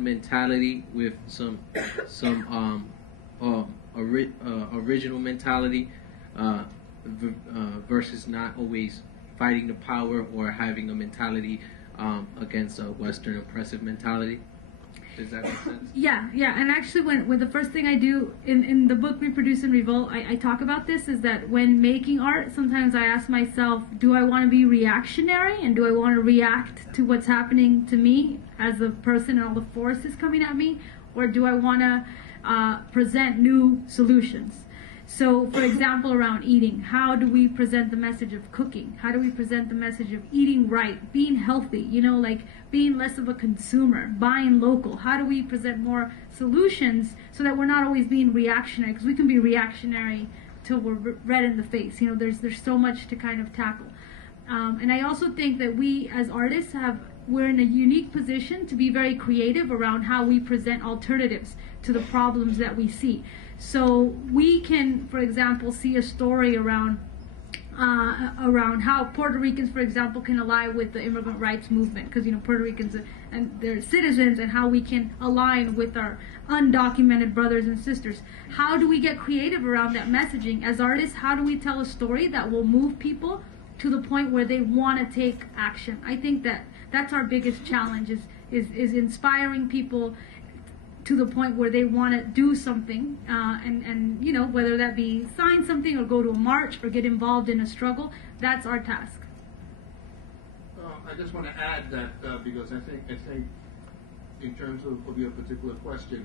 mentality with some original mentality versus not always fighting the power or having a mentality against a Western oppressive mentality? Does that make sense? Yeah. And actually, when the first thing I do in the book Reproduce and Revolt, I talk about this, is that when making art, sometimes I ask myself, do I want to be reactionary, and do I want to react to what's happening to me as a person and all the forces coming at me, or do I want to present new solutions? So, for example, around eating, how do we present the message of cooking? How do we present the message of eating right, being healthy, you know, like being less of a consumer, buying local? How do we present more solutions so that we're not always being reactionary? Because we can be reactionary till we're red in the face. You know, there's so much to kind of tackle. And I also think that we as artists we're in a unique position to be very creative around how we present alternatives to the problems that we see. So we can, for example, see a story around how Puerto Ricans, for example, can align with the immigrant rights movement, because, you know, Puerto Ricans and their citizens, and how we can align with our undocumented brothers and sisters. How do we get creative around that messaging? As artists, how do we tell a story that will move people to the point where they want to take action? I think that's our biggest challenge, is inspiring people to the point where they want to do something, and you know, whether that be sign something or go to a march or get involved in a struggle. That's our task. I just want to add that because I think in terms of your particular question,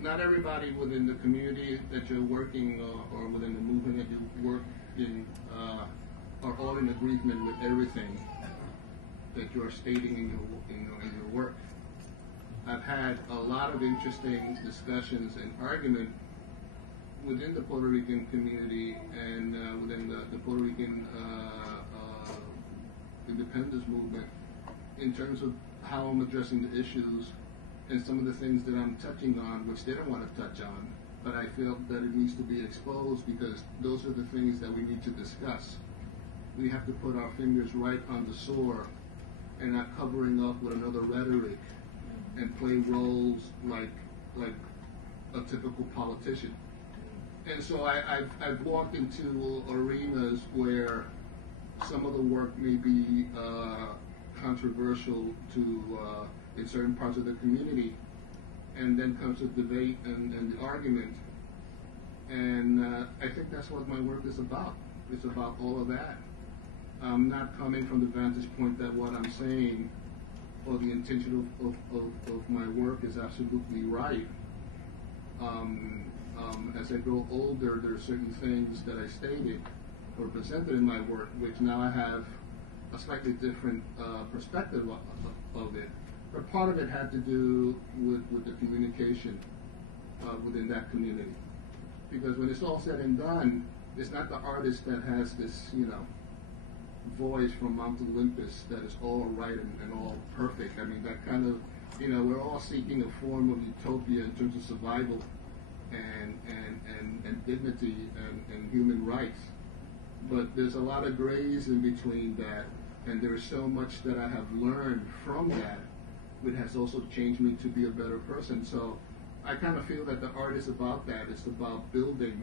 not everybody within the community that you're working or within the movement that you work in are all in agreement with everything that you are stating in your work. I've had a lot of interesting discussions and argument within the Puerto Rican community and within the Puerto Rican independence movement in terms of how I'm addressing the issues and some of the things that I'm touching on, which they don't want to touch on, but I feel that it needs to be exposed because those are the things that we need to discuss. We have to put our fingers right on the sore and not covering up with another rhetoric and play roles like a typical politician. And so I've walked into arenas where some of the work may be controversial to in certain parts of the community, and then comes the debate and the argument. And I think that's what my work is about. It's about all of that. I'm not coming from the vantage point that what I'm saying or the intention of my work is absolutely right. As I grow older, there are certain things that I stated or presented in my work, which now I have a slightly different perspective of it. But part of it had to do with the communication within that community. Because when it's all said and done, it's not the artist that has this, you know, voice from Mount Olympus that is all right and all perfect. I mean, that kind of, you know, we're all seeking a form of utopia in terms of survival and dignity and human rights. But there's a lot of grays in between that, and there's so much that I have learned from that, which has also changed me to be a better person. So I kind of feel that the art is about that. It's about building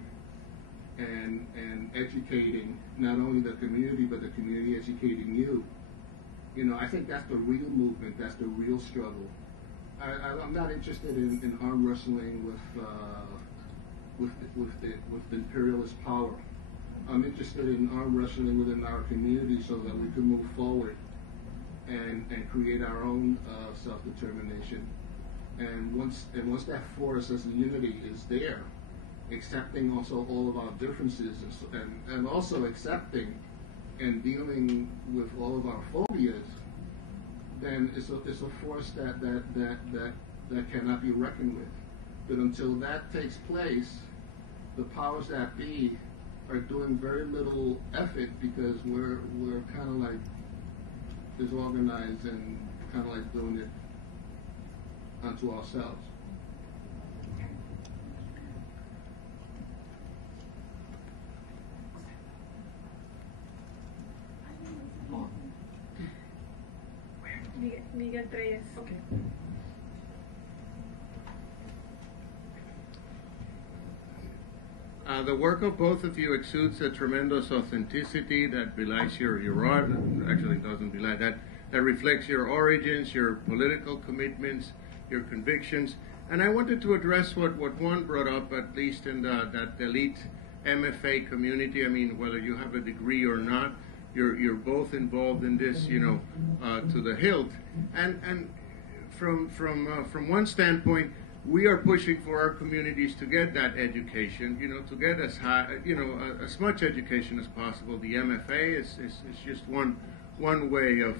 and educating not only the community, but the community educating you. You know, I think that's the real movement. That's the real struggle. I'm not interested in arm wrestling with imperialist power. I'm interested in arm wrestling within our community so that we can move forward and create our own self-determination. And once that force as a unity is there, accepting also all of our differences and also accepting and dealing with all of our phobias, then it's a force that cannot be reckoned with. But until that takes place, the powers that be are doing very little effort because we're kind of like disorganized and kind of like doing it unto ourselves. Miguel Reyes. Okay. The work of both of you exudes a tremendous authenticity that belies your art, actually doesn't belie that reflects your origins, your political commitments, your convictions. And I wanted to address what Juan brought up, at least in that elite MFA community. I mean, whether you have a degree or not, you're both involved in this, you know, to the hilt. And from one standpoint, we are pushing for our communities to get that education, to get as high, as much education as possible. The MFA is just one way of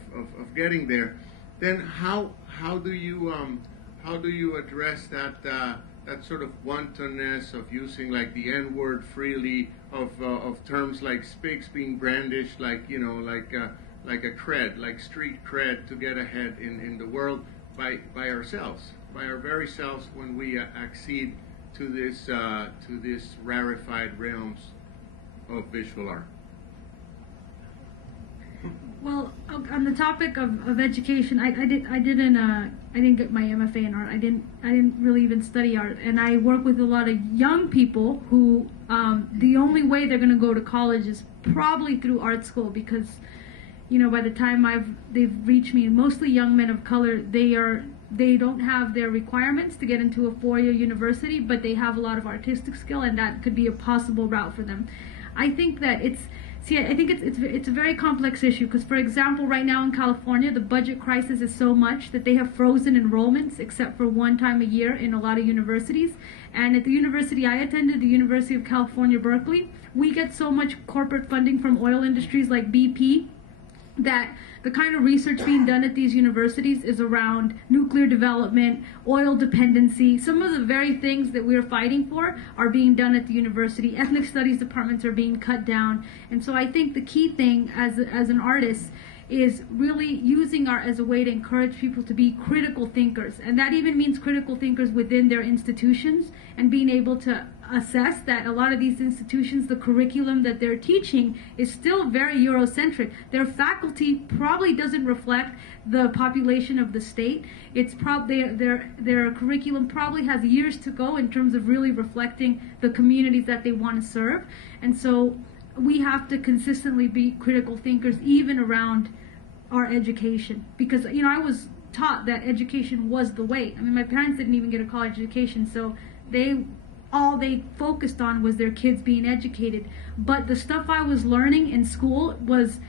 getting there. Then how do you address that sort of wantonness of using like the N-word freely, of terms like spigs being brandished like a cred, like street cred, to get ahead in the world by ourselves, by our very selves, when we accede to this rarefied realms of visual art. Well, on the topic of education, I didn't get my MFA in art. I didn't really even study art, and I work with a lot of young people who the only way they're going to go to college is probably through art school, because by the time they've reached me, mostly young men of color, they don't have their requirements to get into a 4-year university, but they have a lot of artistic skill, and that could be a possible route for them. I think that I think it's a very complex issue, because, for example, right now in California, the budget crisis is so much that they have frozen enrollments except for one time a year in a lot of universities. And at the university I attended, the University of California, Berkeley, we get so much corporate funding from oil industries like BP that the kind of research being done at these universities is around nuclear development, oil dependency. Some of the very things that we're fighting for are being done at the university. Ethnic studies departments are being cut down. And so I think the key thing as an artist is really using art as a way to encourage people to be critical thinkers. And that even means critical thinkers within their institutions, and being able to assess that a lot of these institutions, the curriculum that they're teaching is still very Eurocentric. Their faculty probably doesn't reflect the population of the state. It's their curriculum probably has years to go in terms of really reflecting the communities that they want to serve. And so we have to consistently be critical thinkers even around our education, because I was taught that education was the way. I mean, my parents didn't even get a college education, so all they focused on was their kids being educated. But the stuff I was learning in school was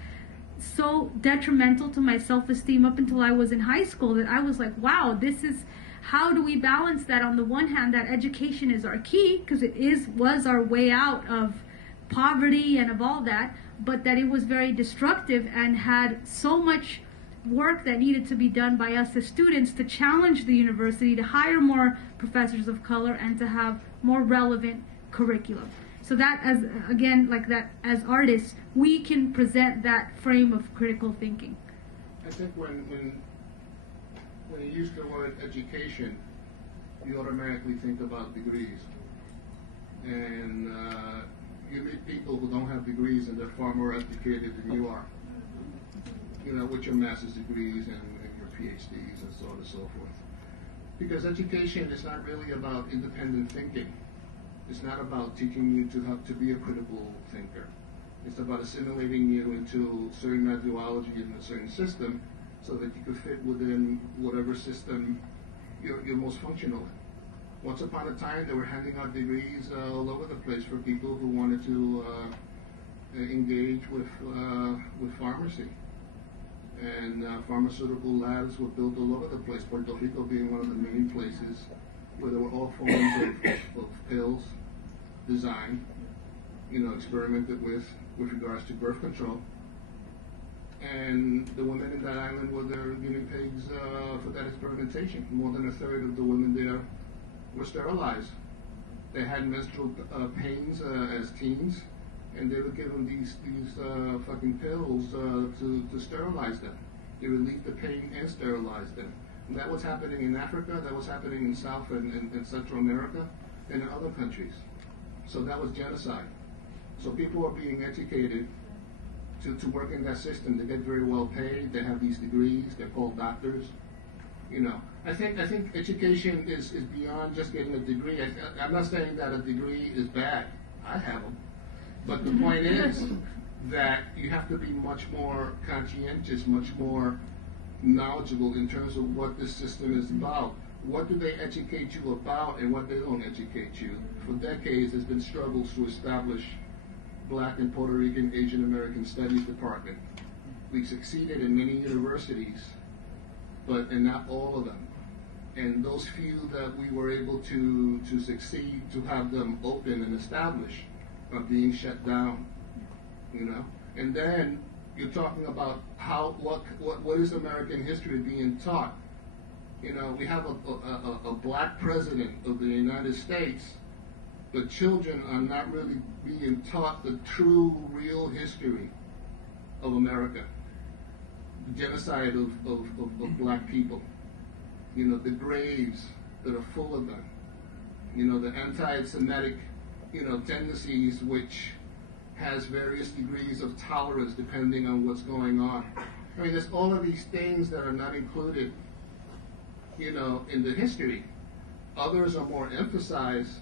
so detrimental to my self-esteem up until I was in high school that I was like, wow, how do we balance that? On the one hand, that education is our key, because it was our way out of poverty and of all that, but that it was very destructive and had so much work that needed to be done by us as students to challenge the university to hire more professors of color and to have more relevant curriculum. So that, as artists, we can present that frame of critical thinking. I think when you use the word education, you automatically think about degrees. And you meet people who don't have degrees and they're far more educated than you are. With your master's degrees and your PhDs and so on and so forth. Because education is not really about independent thinking. It's not about teaching you to be a critical thinker. It's about assimilating you into certain ideology in a certain system so that you can fit within whatever system you're most functional in. Once upon a time, they were handing out degrees all over the place for people who wanted to engage with pharmacy. And pharmaceutical labs were built all over the place, Puerto Rico being one of the main places where there were all forms of pills designed, experimented with regards to birth control. And the women in that island were their guinea pigs for that experimentation. More than a third of the women there were sterilized. They had menstrual pains as teens, and they would give them these fucking pills to sterilize them. They relieve the pain and sterilize them. And that was happening in Africa, that was happening in South and Central America, and in other countries. So that was genocide. So people are being educated to work in that system. They get very well paid, they have these degrees, they're called doctors. I think education is beyond just getting a degree. I'm not saying that a degree is bad. I have them. But the point is that you have to be much more conscientious, much more knowledgeable in terms of what this system is about. What do they educate you about and what they don't educate you? For decades, there's been struggles to establish Black and Puerto Rican, Asian American Studies Department. We've succeeded in many universities, and not all of them. And those few that we were able to succeed, to have them open and established, are being shut down, you know. And then you're talking about what is American history being taught? You know, we have a black president of the United States, but children are not really being taught the true, real history of America, the genocide of black people. You know, the graves that are full of them. You know, the anti-Semitic, you know, tendencies, which has various degrees of tolerance depending on what's going on. I mean, there's all of these things that are not included, you know, in the history. Others are more emphasized,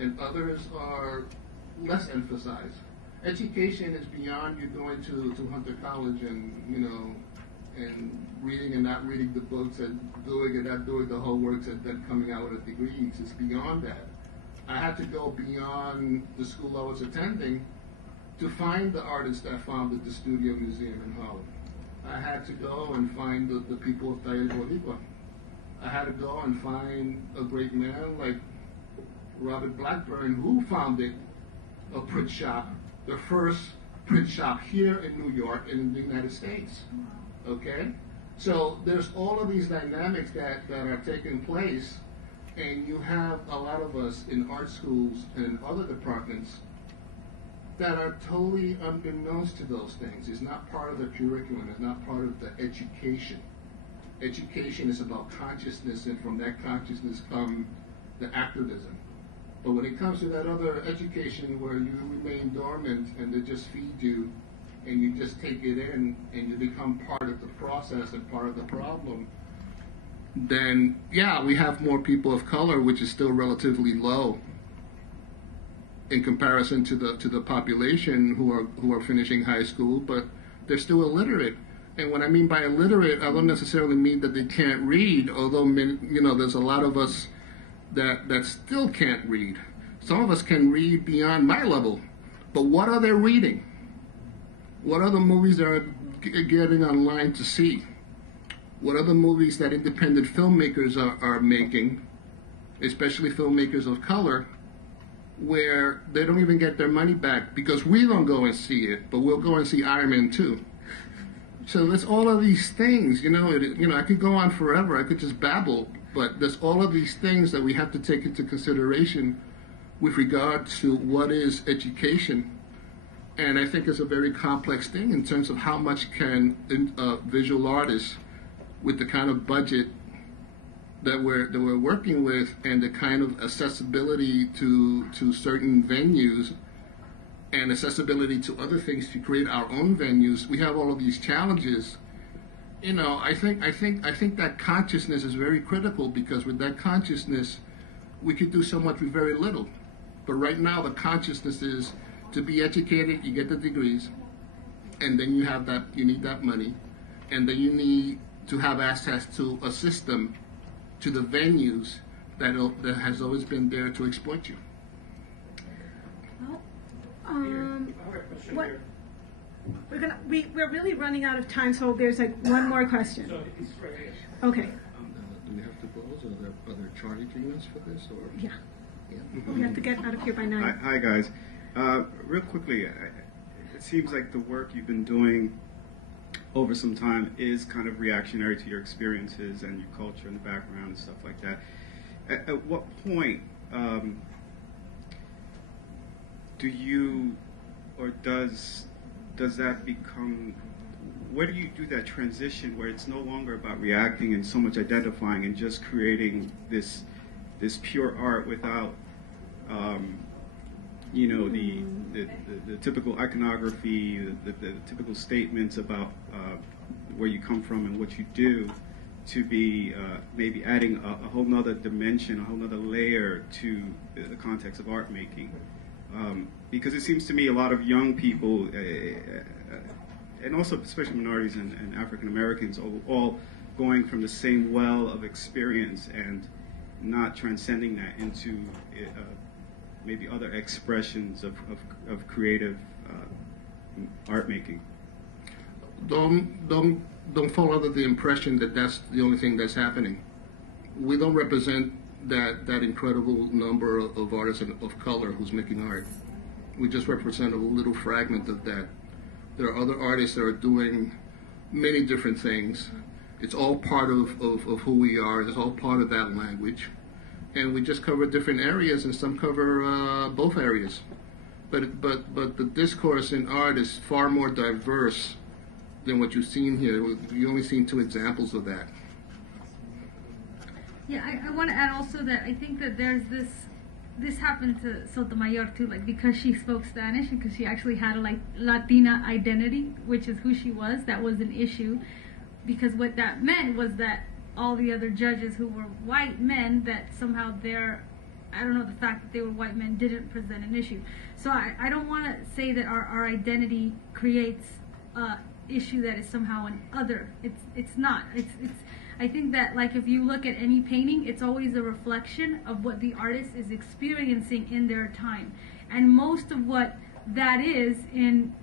and others are less emphasized. Education is beyond you going to Hunter College and, you know, and reading and not reading the books and doing and not doing the homeworks and then coming out with degrees. It's beyond that. I had to go beyond the school I was attending to find the artists that founded the Studio Museum in Harlem. I had to go and find the people of Taller Boricua. I had to go and find a great man like Robert Blackburn, who founded a print shop, the first print shop here in New York and in the United States. Okay? So there's all of these dynamics that are taking place, and you have a lot of us in art schools and in other departments that are totally unbeknownst to those things. It's not part of the curriculum. It's not part of the education. Education is about consciousness, and from that consciousness comes the activism. But when it comes to that other education where you remain dormant and they just feed you and you just take it in and you become part of the process and part of the problem, then yeah, we have more people of color, which is still relatively low in comparison to the population who are finishing high school, but they're still illiterate. And what I mean by illiterate, I don't necessarily mean that they can't read, although you know, there's a lot of us that still can't read. Some of us can read beyond my level, but what are they reading? What are the movies they're getting online to see? What are the movies that independent filmmakers are making, especially filmmakers of color, where they don't even get their money back because we don't go and see it, but we'll go and see Iron Man 2. So there's all of these things, you know, I could go on forever, I could just babble, but there's all of these things that we have to take into consideration with regard to what is education. And I think it's a very complex thing in terms of how much can visual artists, with the kind of budget that we're working with and the kind of accessibility to certain venues and accessibility to other things to create our own venues, we have all of these challenges. You know, I think that consciousness is very critical, because with that consciousness, we could do so much with very little. But right now, the consciousness is to be educated, you get the degrees, and then you need that money, and then you need to have access to a system, to the venues that has always been there to exploit you. What? We're really running out of time, so there's like one more question. So it's right here. Okay. Do we have to close? Are there charging us for this? Or? Yeah. We have to get out of here by 9. Hi guys. Real quickly, it seems like the work you've been doing over some time is kind of reactionary to your experiences and your culture and the background and stuff like that. At what point do you, or does that become, where do you do that transition where it's no longer about reacting and so much identifying and just creating this pure art without you know, the typical iconography, the typical statements about where you come from and what you do, to be maybe adding a whole nother dimension, a whole nother layer to the context of art making. Because it seems to me a lot of young people, and also especially minorities and African Americans, all going from the same well of experience and not transcending that into maybe other expressions of creative art making. Don't fall under the impression that that's the only thing that's happening. we don't represent that incredible number of artists of color who's making art. We just represent a little fragment of that. There are other artists that are doing many different things. It's all part of who we are. It's all part of that language. And we just cover different areas, and some cover both areas. But the discourse in art is far more diverse than what you've seen here. You've only seen 2 examples of that. Yeah, I want to add also that I think that there's this happened to Sotomayor too, like because she spoke Spanish and because she actually had a Latina identity, which is who she was, that was an issue. Because what that meant was that all the other judges who were white men, that somehow I don't know, the fact that they were white men didn't present an issue. So I don't want to say that our identity creates an issue that is somehow an other. It's not. I think that, like, if you look at any painting, it's always a reflection of what the artist is experiencing in their time. And most of what that is in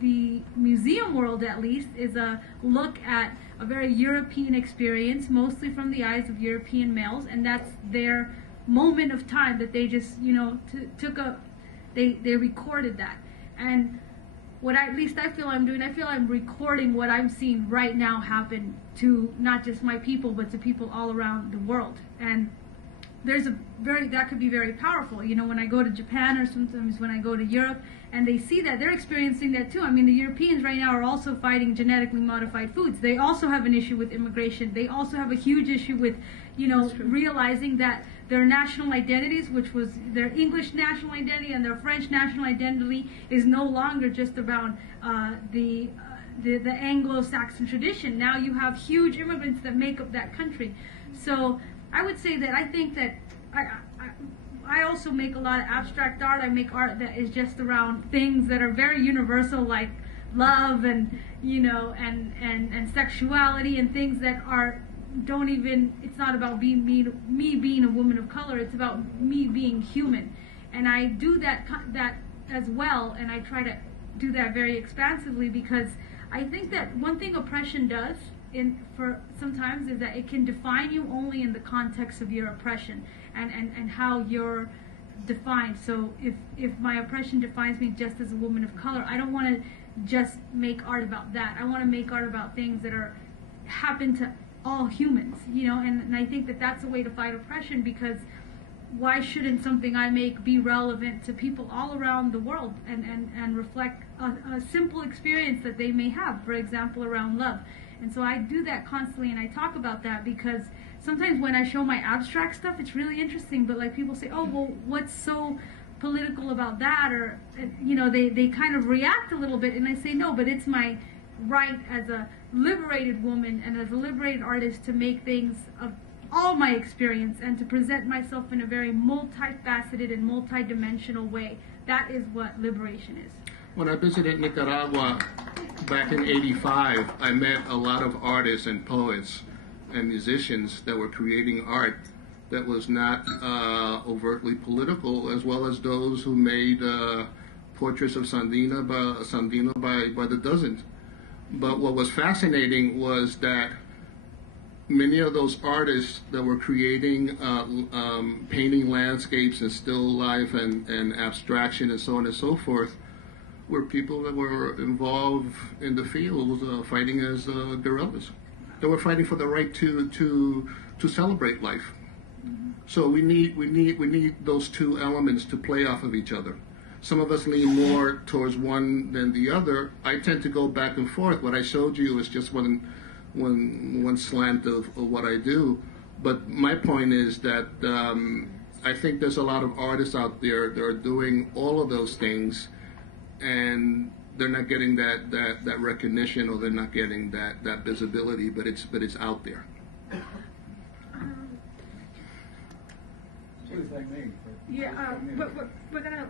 the museum world, at least, is a look at a very European experience, mostly from the eyes of European males, and that's their moment of time that they just, they recorded that. And what at least I feel I'm doing, I feel I'm recording what I'm seeing right now happen to not just my people, but to people all around the world. And that could be very powerful. When I go to Japan or sometimes when I go to Europe and they see that, they're experiencing that too. I mean, the Europeans right now are also fighting genetically modified foods. They also have an issue with immigration. They also have a huge issue with, realizing that their national identities, which was their English national identity and their French national identity, is no longer just about the Anglo-Saxon tradition. Now you have huge immigrants that make up that country. So I would say that I think that I also make a lot of abstract art. I make art that is just around things that are very universal, like love and and sexuality, and things that it's not about me being a woman of color. It's about me being human, and I do that as well, and I try to do that very expansively, because I think that one thing oppression does for sometimes is that it can define you only in the context of your oppression and how you're defined. So if my oppression defines me just as a woman of color, I don't want to just make art about that. I want to make art about things that happen to all humans, and I think that that's a way to fight oppression, because why shouldn't something I make be relevant to people all around the world and reflect a simple experience that they may have, for example, around love. And so I do that constantly, and I talk about that because sometimes when I show my abstract stuff, it's really interesting, but like people say, oh, well, what's so political about that? Or, they kind of react a little bit, and I say, no, but it's my right as a liberated woman and as a liberated artist to make things of all my experience and to present myself in a very multifaceted and multidimensional way. That is what liberation is. When I visited Nicaragua back in '85, I met a lot of artists and poets and musicians that were creating art that was not overtly political, as well as those who made portraits of Sandino by the dozens. But what was fascinating was that many of those artists that were creating, painting landscapes and still life and abstraction and so on and so forth, were people that were involved in the field fighting as guerrillas. They were fighting for the right to celebrate life. Mm-hmm. So we need those 2 elements to play off of each other. Some of us lean more towards one than the other. I tend to go back and forth. What I showed you is just one slant of what I do. But my point is that I think there's a lot of artists out there that are doing all of those things, and they're not getting that recognition, or they're not getting that visibility. But it's out there. Yeah, we're going to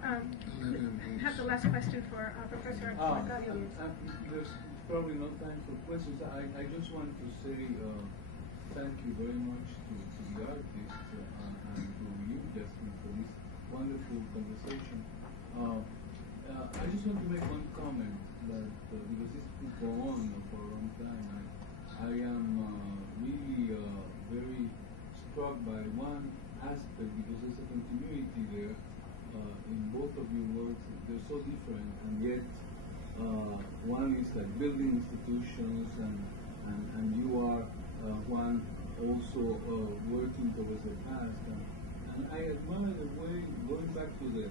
have the last question for Professor Macario. There's probably no time for questions. I just wanted to say thank you very much to the artists and to you, Yasmin, for this wonderful conversation. I just want to make one comment that because this could go on for a long time, I am really very struck by one aspect because there's a continuity there in both of your works. They're so different, and yet one is like building institutions, and you are Juan also working towards the past. And I admire the way, going back to the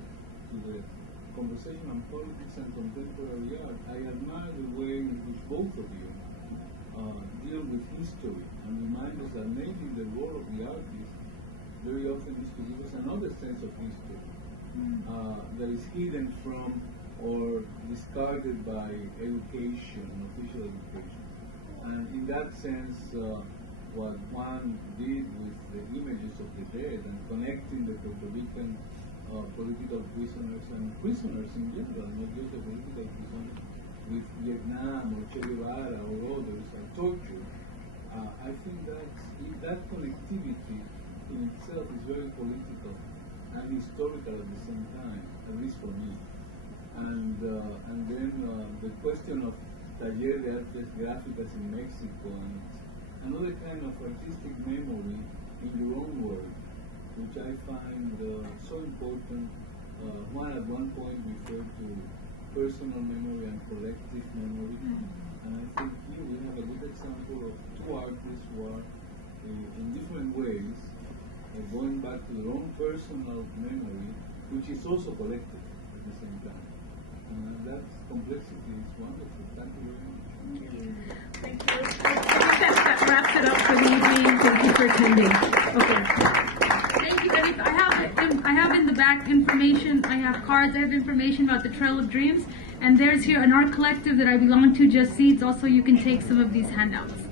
conversation on politics and contemporary art, I admire the way in which both of you deal with history and remind us that maybe the role of the artist very often is to give us another sense of history that is hidden from or discarded by education, official education. And in that sense, what Juan did with the images of the dead and connecting the Puerto Rican political prisoners and prisoners in general, not just the political prisoners, with Vietnam or Che Guevara or others, and torture, I think that connectivity in itself is very political and historical at the same time, at least for me. And then the question of Taller de Artes Gráficas in Mexico and another kind of artistic memory in your own work, which I find so important. Juan at one point referred to personal memory and collective memory, and I think here we have a good example of two artists who are in different ways going back to their own personal memory, which is also collective at the same time. And that complexity is wonderful. Thank you very much. Thank you. I think that wraps it up for the evening. Thank you for attending. Okay. Thank you, Edith. I have in the back information. I have cards. I have information about the Trail of Dreams. And there's here an art collective that I belong to, Just Seeds. Also, you can take some of these handouts.